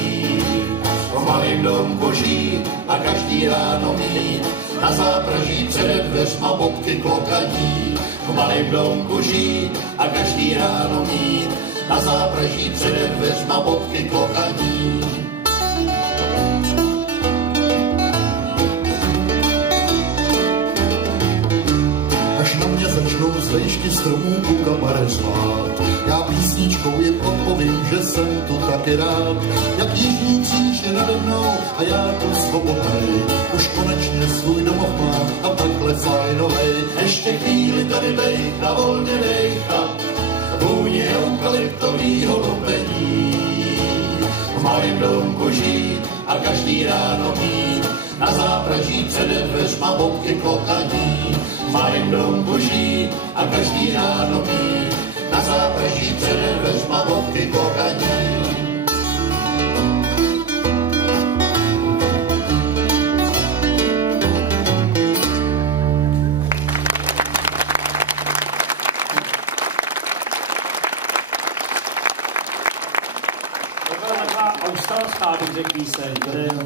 V malým domku žít a každý ráno mít, na zápraží přede dveřma bobky klokaní. V malým domku žít a každý ráno mít, na zápraží přede dveřma bobky klokaní. Až na mě začnou z vejšky stromů kukabare řvát, já písničkou jim odpovím, že jsem tu taky rád. Jak jižní kříž je nade mnou a já tu svobodnej, už konečně svůj domov mám a takhle fajnovej. Ještě chvíli tady bej, na volně dejcha, vůně eukalyptovýho lupení. V malým domku žít a každý ráno mít, na zápraží přede dveřma bobky klokaní. V malým domku žít a každý ráno mít, na zápraží přede dveřma bobky klokaní.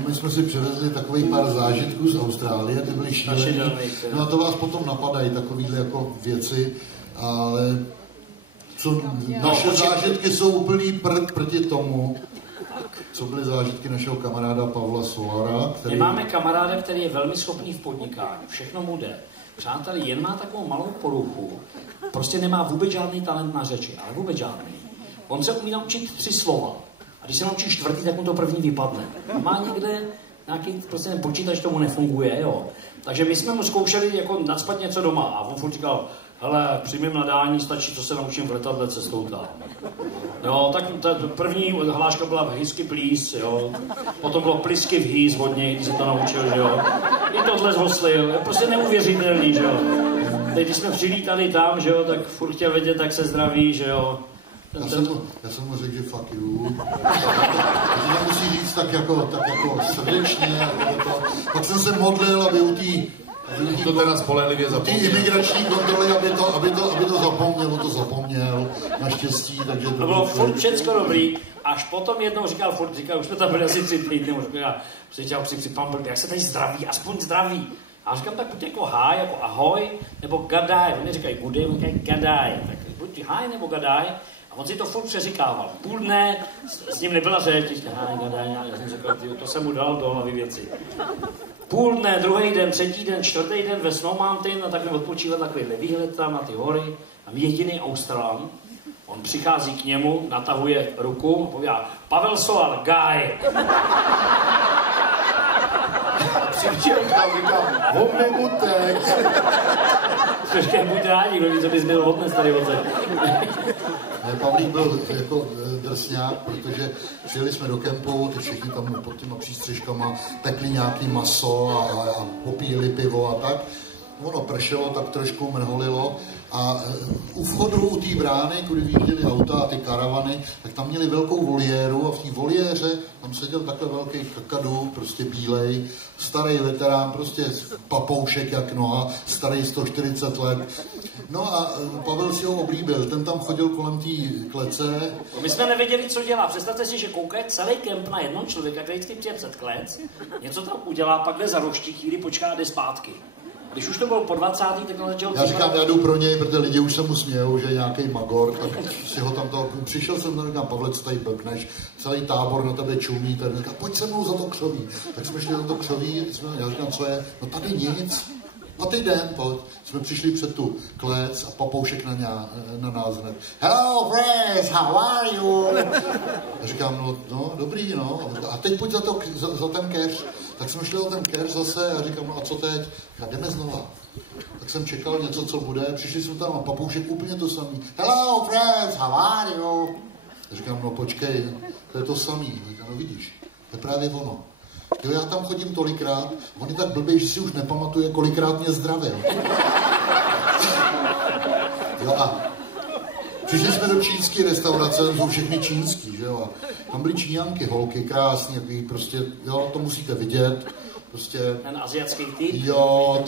My jsme si přivezli takových pár zážitků z Austrálie, ty byly šílený. No a to vás potom napadají, takovýhle jako věci, ale co naše zážitky jsou úplný proti tomu, co byly zážitky našeho kamaráda Pavla Solara. My máme kamaráda, který je velmi schopný v podnikání, všechno mu jde. Přátelé, jen má takovou malou poruchu, prostě nemá vůbec žádný talent na řeči, ale vůbec žádný. On se umí naučit 3 slova. A když se naučí 4., tak mu to první vypadne. Má někde nějaký prostě počítač, tomu nefunguje, jo. Takže my jsme mu zkoušeli jako nacpat něco doma a on furt říkal, hele, přijmím nadání, stačí, co se naučím v letadle cestou tam. Jo, tak ta první hláška byla v Hezky please, jo. Potom bylo plisky v hýz hodně, když se to naučil, že jo. I tohle zhoslil, je prostě neuvěřitelný, že jo. Teď, když jsme přilítali tam, že jo, tak furt chtěl vědět, tak se zdraví, že jo. Já jsem mu řekl, že fuck you. To nemusí říct tak jako srdečně. Pak jsem se modlil, aby u to teda spolehlivě zapomněl. Ty imigrační kontroly, aby to zapomněl, naštěstí. Takže to bylo furt všecko dobrý, až potom jednou říkal, už jsme tam byli asi 3 týdny, říkal, jak se tady zdraví, aspoň zdraví. A říkám, tak buď jako hi, jako ahoj, nebo gadaj. Oni říkají gudy, oni říkají gadaj. Tak buď hi, nebo gadaj. A on si to furt přeříkával. Půl dne s ním nebyla řeč, hi, gadaj. Já jsem říkal, to jsem mu dal do hlavy věci. půl dne, druhý den, třetí den, čtvrtý den ve Snow Mountain a takhle odpočívat takovýhle výhled tam na ty hory. Tam jediný Australan. On přichází k němu, natahuje ruku a povídá: Pavel Soal, guy. Přičel tam, říkám, on mi utek. Trošku buď rádi, kdo ví, co bys byl odnes tady odsaď. Pavlík byl jako drsňák, protože přijeli jsme do kempu, ty všichni tam pod těma přístřežkama pekli nějaký maso a popíjeli pivo a tak. Ono pršelo, tak trošku mrholilo a u vchodu, u té brány, kudy vyjížděly auta a ty karavany, tak tam měli velkou voliéru a v té voliéře tam seděl takhle velký kakadu, prostě bílej, starý veterán, prostě papoušek jak noha, starý 140 let. No a Pavel si ho oblíbil, ten tam chodil kolem té klece. My jsme nevěděli, co dělá. Představte si, že kouká celý kemp na jednoho člověka, který vždycky přijde před klec, něco tam udělá, pak jde za roští, chvíli počká a jde zpátky. Když už to bylo po 20. tak on začal... Já říkám, já jdu pro něj, protože lidi už se mu smějou, že je nějaký magor, tak si ho tam to... Přišel jsem tam, říkám, Pavle, co tady blbneš, celý tábor na tebe čumí, tak říkám, pojď se mnou za to křoví. Tak jsme šli za to křoví, já říkám, co je? No tady nic. A ty den, pojď. Jsme přišli před tu klec a papoušek na nás hned. Hello, friends, how are you? A říkám, no, dobrý, no. A teď pojď za ten keř. Tak jsme šli za ten keř zase a říkám, no a co teď? A jdeme znova. Tak jsem čekal něco, co bude. Přišli jsme tam a papoušek úplně to samý. Hello, friends, how are you? A říkám, no počkej, to je to samý. A říkám, no vidíš, to je právě ono. Jo, já tam chodím tolikrát, on je tak blbý, že si už nepamatuje, kolikrát mě zdravil. Jo a přišli jsme do čínské restaurace, tam jsou všechny čínský, že jo, a tam byly Číňanky, holky, krásný, jaký prostě, jo, to musíte vidět, prostě... Ten asiatský typ? Jo,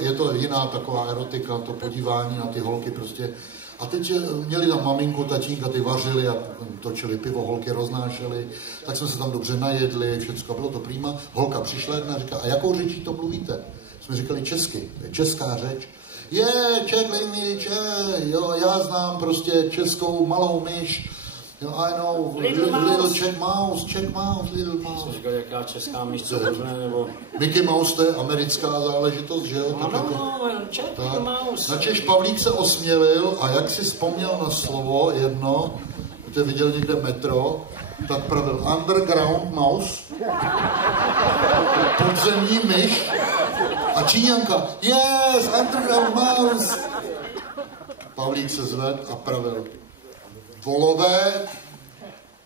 je to jiná taková erotika, to podívání na ty holky prostě. A teď měli tam maminku, tatínka, ty vařili a točili pivo, holky roznášely, tak jsme se tam dobře najedli, všecko, bylo to prýma. Holka přišla jedna a říká, a jakou řečí to mluvíte? Jsme říkali česky, to je česká řeč. Czech language, jo, já znám prostě českou malou myš. Jo, I know, little Czech mouse, little mouse. Jsem říkal, jaká česká myš, co možné, nebo... Mickey Mouse, to je americká záležitost, že jo? Czech mouse. Načež Pavlík se osmělil a jak si vzpomněl na slovo jedno, protože viděl někde metro, tak pravil underground mouse, podzemní myš a Číňanka, yes, underground mouse. Pavlík se zvedl a pravil, volové,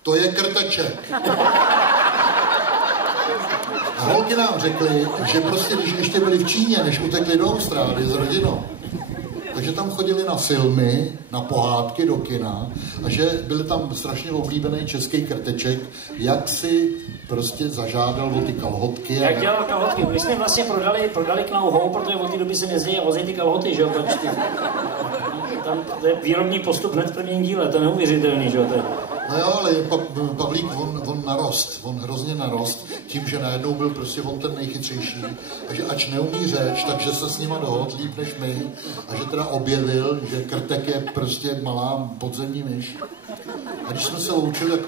to je krteček. A holky nám řekly, že prostě, když ještě byli v Číně, než utekli do Austrálie s rodinou, takže tam chodili na filmy, na pohádky do kina a že byli tam strašně oblíbený český krteček, jak si prostě zažádal o ty kalhotky. Jak dělal kalhotky? My jsme vlastně prodali Knou Hou, protože od té doby se jezdí a vozí ty kalhoty, že jo? Tam to je výrobní postup hned v prvním díle, to je neuvěřitelný, že jo? No jo, ale Pavlík, on narost, on hrozně narost, tím, že najednou byl prostě on ten nejchytřejší a že ač neumí řeč, takže se s nima dohodl líp než my a že teda objevil, že krtek je prostě malá podzemní myš. A když jsme se loučili, tak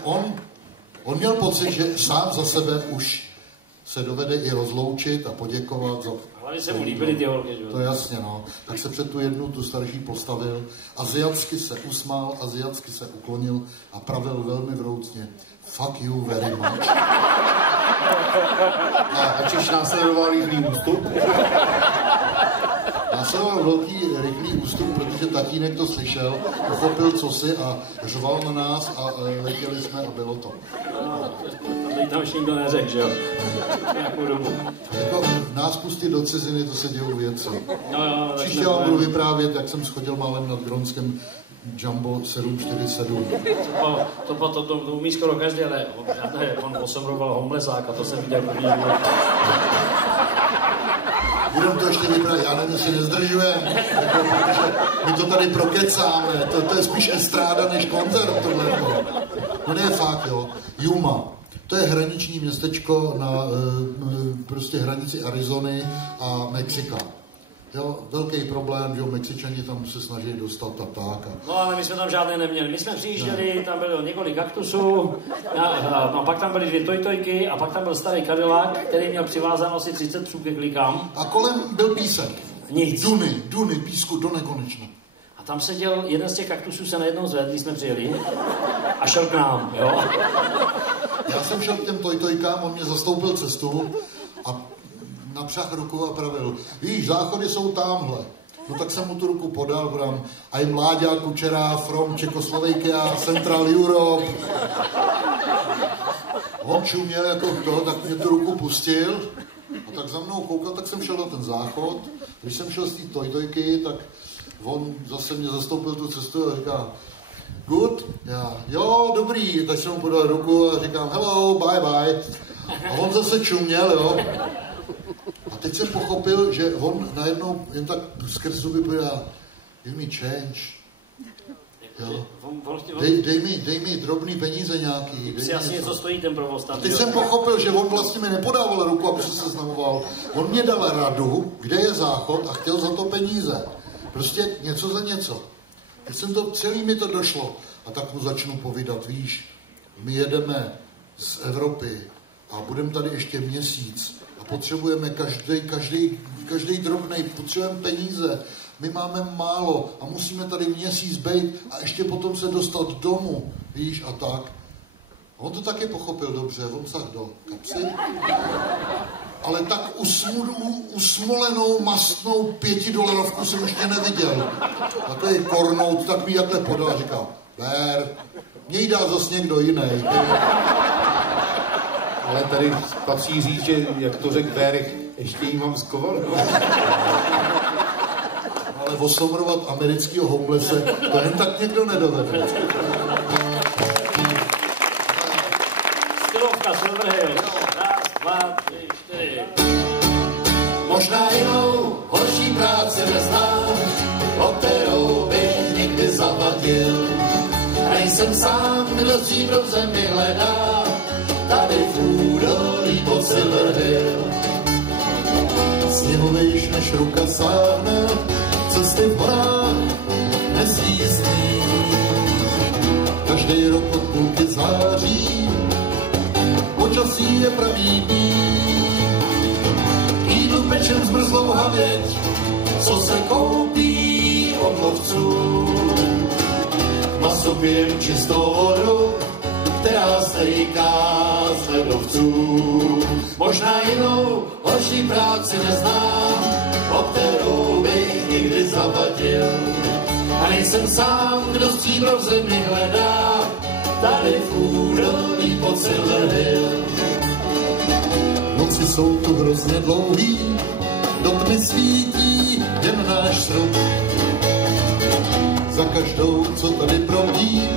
on měl pocit, že sám za sebe už se dovede i rozloučit a poděkovat za... Ale se mu líbily ty holky, že? To je jasně, no. Tak se před tu jednu, tu starší postavil, aziatsky se usmál, aziatsky se uklonil a pravil velmi vroucně. Fuck you very much. A Češ následoval rychlý ústup? Následoval velký rychlý ústup, protože tatínek to slyšel, pochopil cosi a řval na nás a letěli jsme a bylo to. Tady tam už nikdo neřekl, že jo? Nějakou dobu. Jako nás pustit do ciziny, to se dělou věci. No, příště vám budu vyprávět, jak jsem schodil málem nad Gronskem Jumbo 747. To umí skoro každý, ale on osomroval homelessáka, to jsem viděl první život. Budeme to ještě vyprávět, já nevím, jestli nezdržujeme, jako, protože my to tady prokecáme, to je spíš estráda než koncert tohle. No ne, fakt, jo. Yuma. To je hraniční městečko na prostě hranici Arizony a Mexika. Jo, velký problém, že Mexičani tam se snaží dostat a tak. No ale my jsme tam žádné neměli. My jsme přijížděli, tam bylo několik kaktusů, a pak tam byly 2 tojtojky a pak tam byl starý Cadillac, který měl přivázáno asi 30 psů ke klikám. A kolem byl písek. Nic. Duny, písku do nekonečna. A tam seděl, jeden z těch kaktusů se najednou zvedl, když jsme přijeli a šel k nám, jo. Já jsem šel k těm tojtojkám, on mě zastoupil cestu a napřah ruku a pravil, víš, záchody jsou tamhle. No tak jsem mu tu ruku podal, budám, aj Mláďa Kučera from Czechoslovakia, Central Europe. On čuměl jako to, tak mě tu ruku pustil a tak za mnou koukal, tak jsem šel na ten záchod. Když jsem šel z té tojtojky, tak on zase mě zastoupil tu cestu a říká, good? Já, jo, dobrý. Tak jsem mu podal ruku a říkám, hello, bye, bye. A on zase čuměl, jo. A teď jsem pochopil, že on najednou jen tak skrz zuby povídá, give me change. Jo. Dej mi drobný peníze nějaký. Si asi něco stojí ten provoz tam. A teď jsem pochopil, že on vlastně mi nepodával ruku, aby se seznamoval. On mě dal radu, kde je záchod a chtěl za to peníze. Prostě něco za něco. Teď jsem to, celý mi to došlo. A tak mu začnu povídat, víš, my jedeme z Evropy a budeme tady ještě měsíc a potřebujeme každý drobnej, potřebujeme peníze. My máme málo a musíme tady měsíc bejt a ještě potom se dostat domů, víš, a tak. A on to taky pochopil dobře, on sah do kapsy, ale tak usmolenou, mastnou $5 jsem ještě neviděl. Takový kornout, tak mi jakhle podal a říkal, ber, měj dá zas někdo jiný. Ale tady patří říct, že jak to řekl Vérek, ještě jí mám skovat. Ale osomrovat amerického homelesse, to jen tak někdo nedovede. Stylovka, Silver Hill. 1, 2, 3, 4. Možná jinou horší práci neznám, o kterou bych nikdy zavadil. Nejsem sám, kdo stříbro v zemi hledá, tady v údolí pod Silver Hill. Sněhovějš než ruka sáhne, cesty v horách nesjízdný. Každý rok od půlky září, počasí je pravý. Jídlu pečem zmrzlou havěť, co se koupí od lovců. Maso pijem čistou vodu, která stejká z ledovců. Možná jinou horší práci neznám, o kterou bych nikdy zavadil. A nejsem sám, kdo stříbro v zemi hledá, tady v údolí pod Silver Hill. Noci jsou tu hrozně dlouhý, do tmy svítí jen náš srub. Za každou, co tady proudí,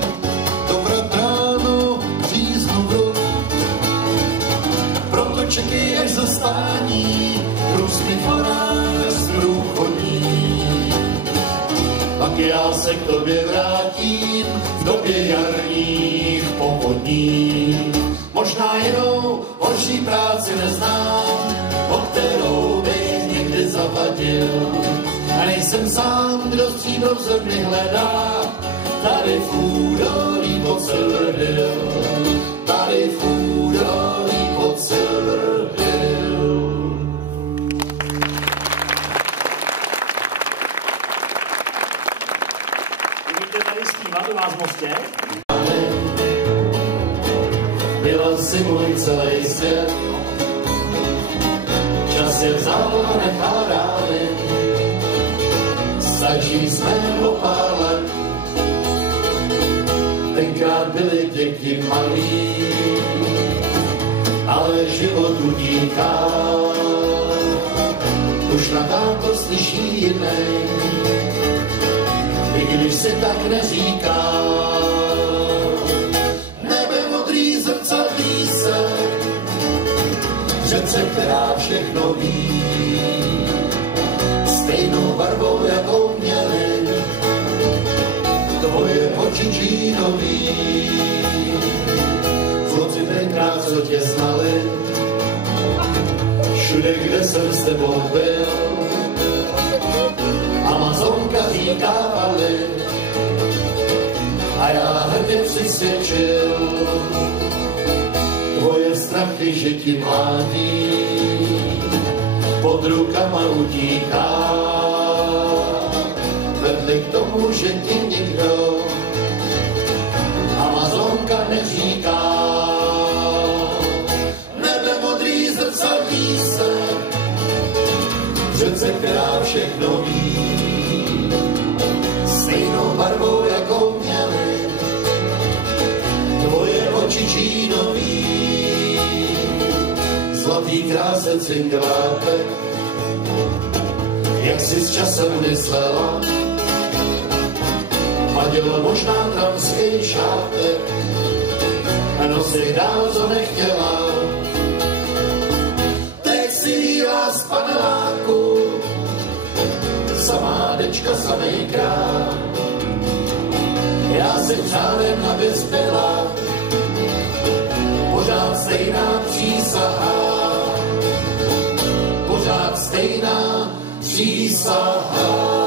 to bratráno říznu vrub. Proto čekej, až zastání, různý farář průchodní. Pak já se k tobě vrátím v době jarních povodní. Možná jinou horší práci neznám, o kterou bych někdy zavadil. A nejsem sám, kdo stříbro v zemi hledá, tady v údolí pod Silver Hill. Tady v údolí pod Silver Hill. Umíte tady zpívat u vás v Mostě? Byla si můj celý svět, čas je vzal a nechal rány. Stačí jsme o pár let, tenkrát byly děti malý, ale život utíká, už na táto slyší jinej, i když si tak neříká. Nebe modrý zrcadlí se, řece, která všechno ví, stejnou barvou, jakou měli tvoje oči džínový. Kluci tenkrát, co tě znali, všude, kde jsem s tebou byl, odříkávali a já hrdě přisvědčil tvoje strachy, že ti mládí pod rukama utíká. Vedli k tomu, že ti nikdo Amazonka neříká. Nebe modrý zrcadlí se, řece, která všechno ví, stejnou barvou, jakou měly tvoje oči čínový. Zlatý kráse cingelátek, jak si s časem myslela, vadil možná tramský šátek, a nosit dál, co nechtěla. Teď si líla z paneláku, samá dečka, samej král. Já si řádem navyspěla, pořád stejná přísaha, pořád stejná přísaha.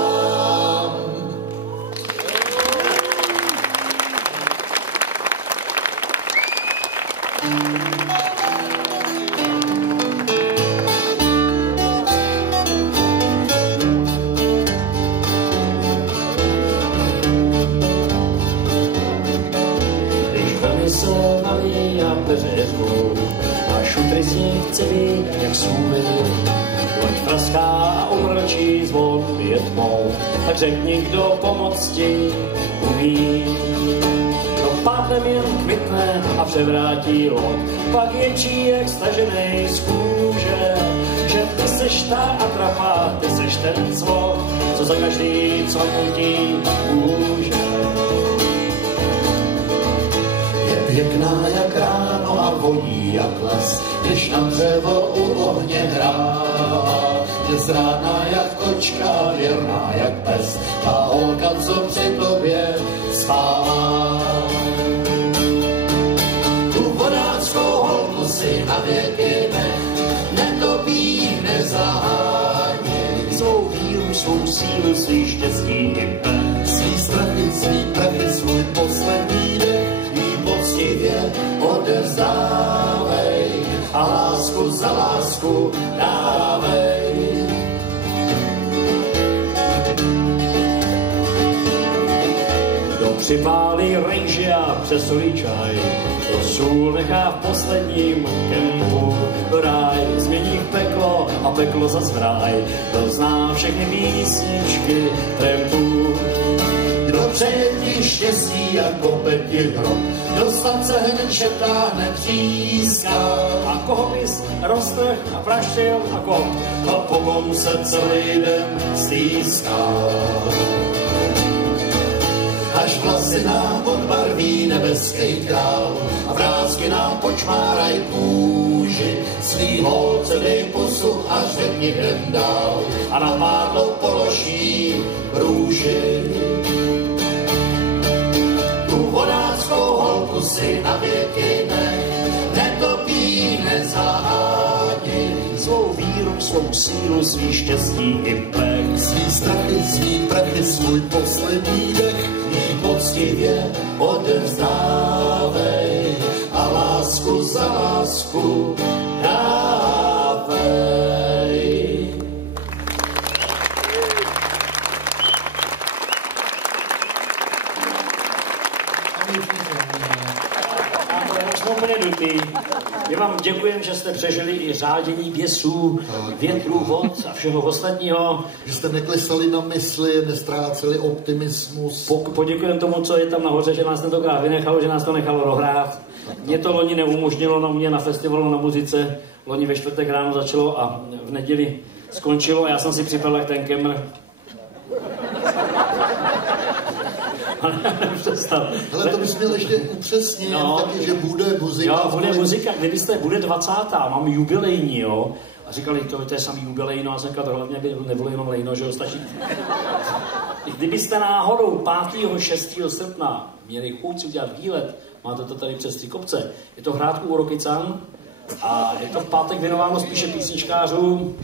A šutry z nich chce být jak sůvy. Loď praská a umrčí zvon je tmou, tak řekni, kdo pomoct ti umí. To pádem jen kvitne a převrátí loď, pak je číjek staženej z kůže. Že ty seš ta atrapa, ty seš ten zvon, co za každý, co nutí může. Pěkná jak ráno a voní jak les, když na dřevo u ohně hrá. Nezrádná jak kočka, věrná jak pes, ta holka, co při tobě spává. Tu vodáckou holku si na věky netopí, nezahání. Svou víru, svou sílu, svý štěstí i pes. Svý strachy, svý prachy, svůj poslední dech poctivě odevzdávej a lásku za lásku dávej. Kdo připálí rejži a přesolí čaj, to sůl nechá v posledním kempu. Do ráj změní v peklo a peklo zas v ráj, to zná všechny písničky trampů. Kdo přeje ti štěstí a kope ti hrob, dostat se hned šeptáhne tříská. A koho bys roztrh a praštil a kop, a potom se celý den stýská. Až vlasy nám podbarví nebeský král a vrásky nám počmáraj kůži. Svý holce dej pusu a řekni jdem dál a na pádlo položí růži. Vodáckou holku si na věky netopí, nezahádí. Svou víru, svou sílu, svý štěstí i pek. Svý strachy, svý prachy, svůj poslední dech jí poctivě odevzdávej a lásku za lásku dávej. My vám děkujeme, že jste přežili i řádění běsů, větrů, vod a všeho ostatního. Že jste neklesali na mysli, nestráceli optimismus. Poděkujeme tomu, co je tam nahoře, že nás tentokrát vynechalo, že nás to nechalo dohrát. Mě to loni neumožnilo, no mě na festivalu na muzice. Loni ve čtvrtek ráno začalo a v neděli skončilo a já jsem si připadl jak ten Kemr. Ale to bys měl ještě upřesnit, taky, že bude muzika. Jo, bude muzika, bude 20. Mám jubilejní, jo. A říkali, to je samý jubilejno, a jsem říkal, to hlavně by nebylo jenom lejno, že jo, stačí. Kdybyste náhodou 5. 6. srpna měli chuť si udělat výlet, máte to tady přes 3 kopce, je to v Hrádku u Rokycan a je to v pátek věnováno spíše písničkářům,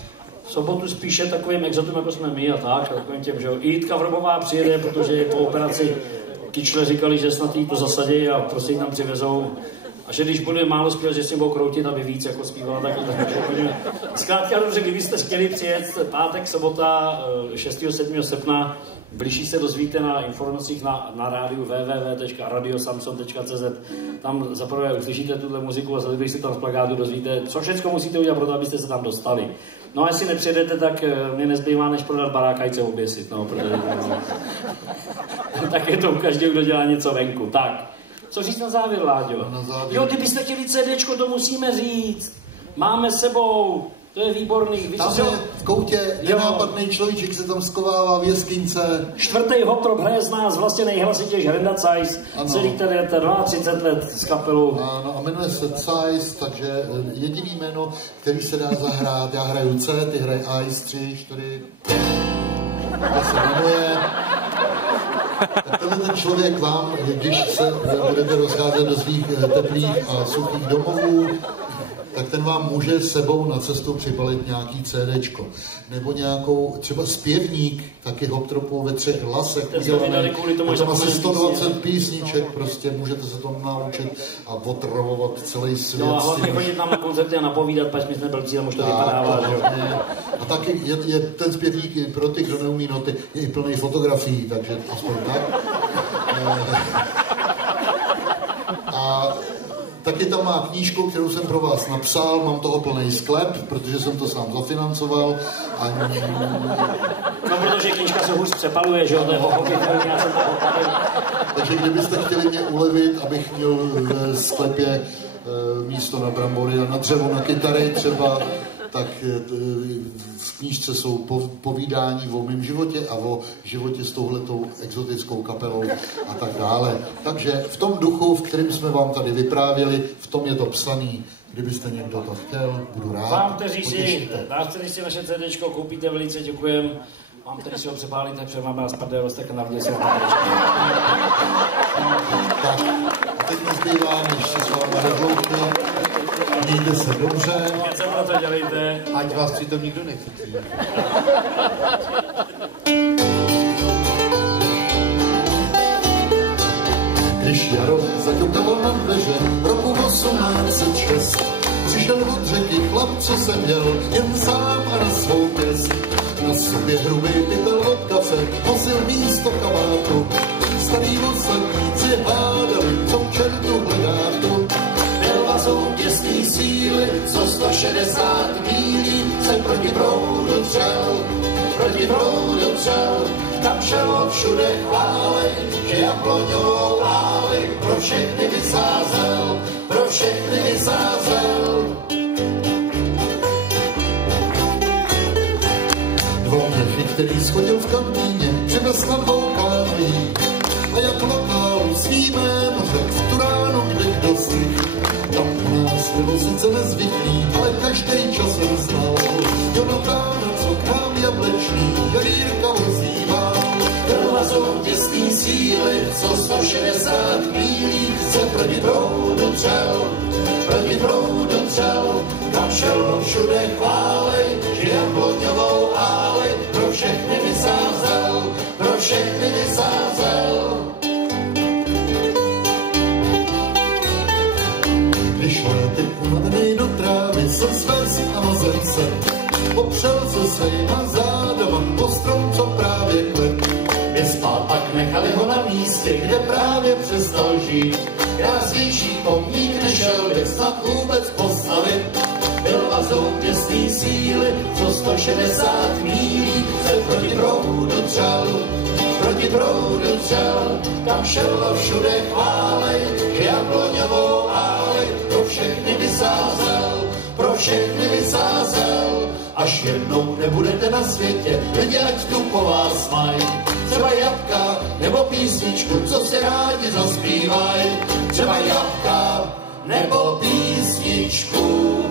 v sobotu spíše takovým exotem, jako jsme my a tak, takovým těm, že jo. I Jitka Vrubová přijede, protože po operaci kyčle říkali, že snad jí to zasadí a prostě ji tam přivezou. A že když bude málo zpívat, že si budou kroutit, aby víc jako zpívala, tak zkrátka dobře, kdybyste chtěli přijet pátek, sobota, 6. 7. srpna, bližší se dozvíte na informacích na rádiu www.radiosamson.cz. Tam zaprvé uslyšíte tuto muziku a za si tam z plakátu dozvíte, co všechno musíte udělat pro to, abyste se tam dostali. No a jestli nepřijedete, tak mě nezbývá, než prodat barák a jít se oběsit, no, protože tak je to u každého, kdo dělá něco venku. Tak. Co říct na závěr, Láďo? Jo, kdybyste chtěli CDčko, to musíme říct. Máme sebou, to je výborný. Tam je v koutě nenápadný človíček, se tam skovává v jeskyňce. 4. Hoptrop hraje z nás vlastně nejhlasitější Hrenda Cajs, celý ten 32 let z kapelu. Ano, a jmenuje se Cajs, takže jediný jméno, který se dá zahrát. Já hraju C, ty hrají Ice 3, 4. To se jmenuje. Tenhle ten člověk vám, když se budete rozcházet do svých teplých a suchých domovů, tak ten vám může sebou na cestu přibalit nějaký CDčko. Nebo nějakou, třeba zpěvník, taky Hoptropu ve 3 hlasech udělaný. Tam asi 120 písniček, prostě můžete se to naučit a otravovat celý svět. No a hlavně chodit nám na koncerty a napovídat, pač my jsme blbci, tam už to vypadává. A taky je ten zpěvník i pro ty, kdo neumí noty, je i plný fotografií, takže aspoň tak. A taky tam má knížku, kterou jsem pro vás napsal, mám toho plný sklep, protože jsem to sám zafinancoval. No, protože knížka se hůř přepaluje, že jo, to je pochopitelný, já jsem to pochopil. Takže kdybyste chtěli mě ulevit, abych měl v sklepě místo na brambory a na dřevo, na kytary třeba, tak v knížce jsou povídání o mém životě a o životě s touhletou exotickou kapelou a tak dále. Takže v tom duchu, v kterém jsme vám tady vyprávěli, v tom je to psaný. Kdybyste někdo to chtěl, budu rád. Vám, kteří si naše CDčko koupíte, velice děkujem. Vám, kteří si ho přepálíte, před vámi a spade roztek na vdě si ho Tak, a teď nezbývá, než se s vámi rozloučím. Mějte se dobře. Něco pro to dělejte. Ať vás přitom nikdo nechytí. Když jaro zaťukalo na dveře roku 1806, přišel od řeky chlap, co jsem měl, jen sám a na svou pěst. Na sobě hrubý pytel od kafe, nosil místo kabátu. Starý odsadníci hádali, co v čertu hledá tu. Byl vazou těsný síly, co 160 mílí se proti proudu třel. Tam šel všude chválej, že jabloňovou álej pro všechny vysázel. Dvouměchy, který schodil v kantýně, přivez na 2 káví. A jak lokálu svý jméno řek v tu ránu, kde kdo stych. Tam u nás bylo sice nezvyklý, ale každej časem znal. Jonatána, co k nám jablečný, Jarírka ozýval. Byl vazou těsný síly, co 160 mílí se proti proudu třel. Tam šel všude chválej, že jabloňovou álej pro všechny vysázel. Když léty unavenej do trávy se svez a mazem se, popřel se svejma zádama po strom, co právě klep. Vyspal, pak nechali ho na místě, kde právě přestal žít. Krásnější pomník nešel by snad vůbec postavit. Byl vazou těsný síly, co 160 mílí se proti proudu třel. Tam šel všude chválej, že jabloňovou álej pro všechny vysázel. Až jednou nebudete na světě, lidi ať tu po vás mají. Třeba jabka nebo písničku, co si rádi zaspívaj. Třeba jabka nebo písničku,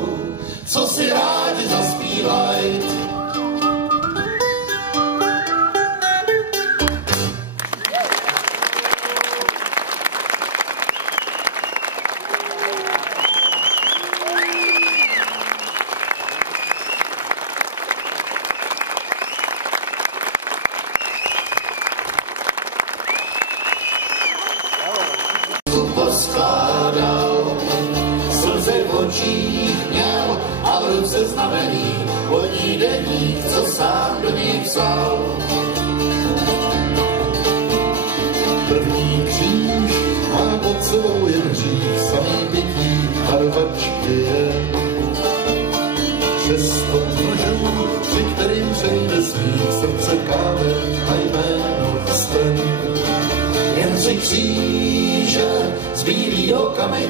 co si rádi zaspívaj. očích měl a v ruce znamený vodní deník, co sám do něj psal. První kříž má pod sebou jen hřích, samý pití a rvačky je. Přesto mlžů, při kterým přejde smích srdce kámen a jméno stran. Jen 3 kříže z bílýho kamení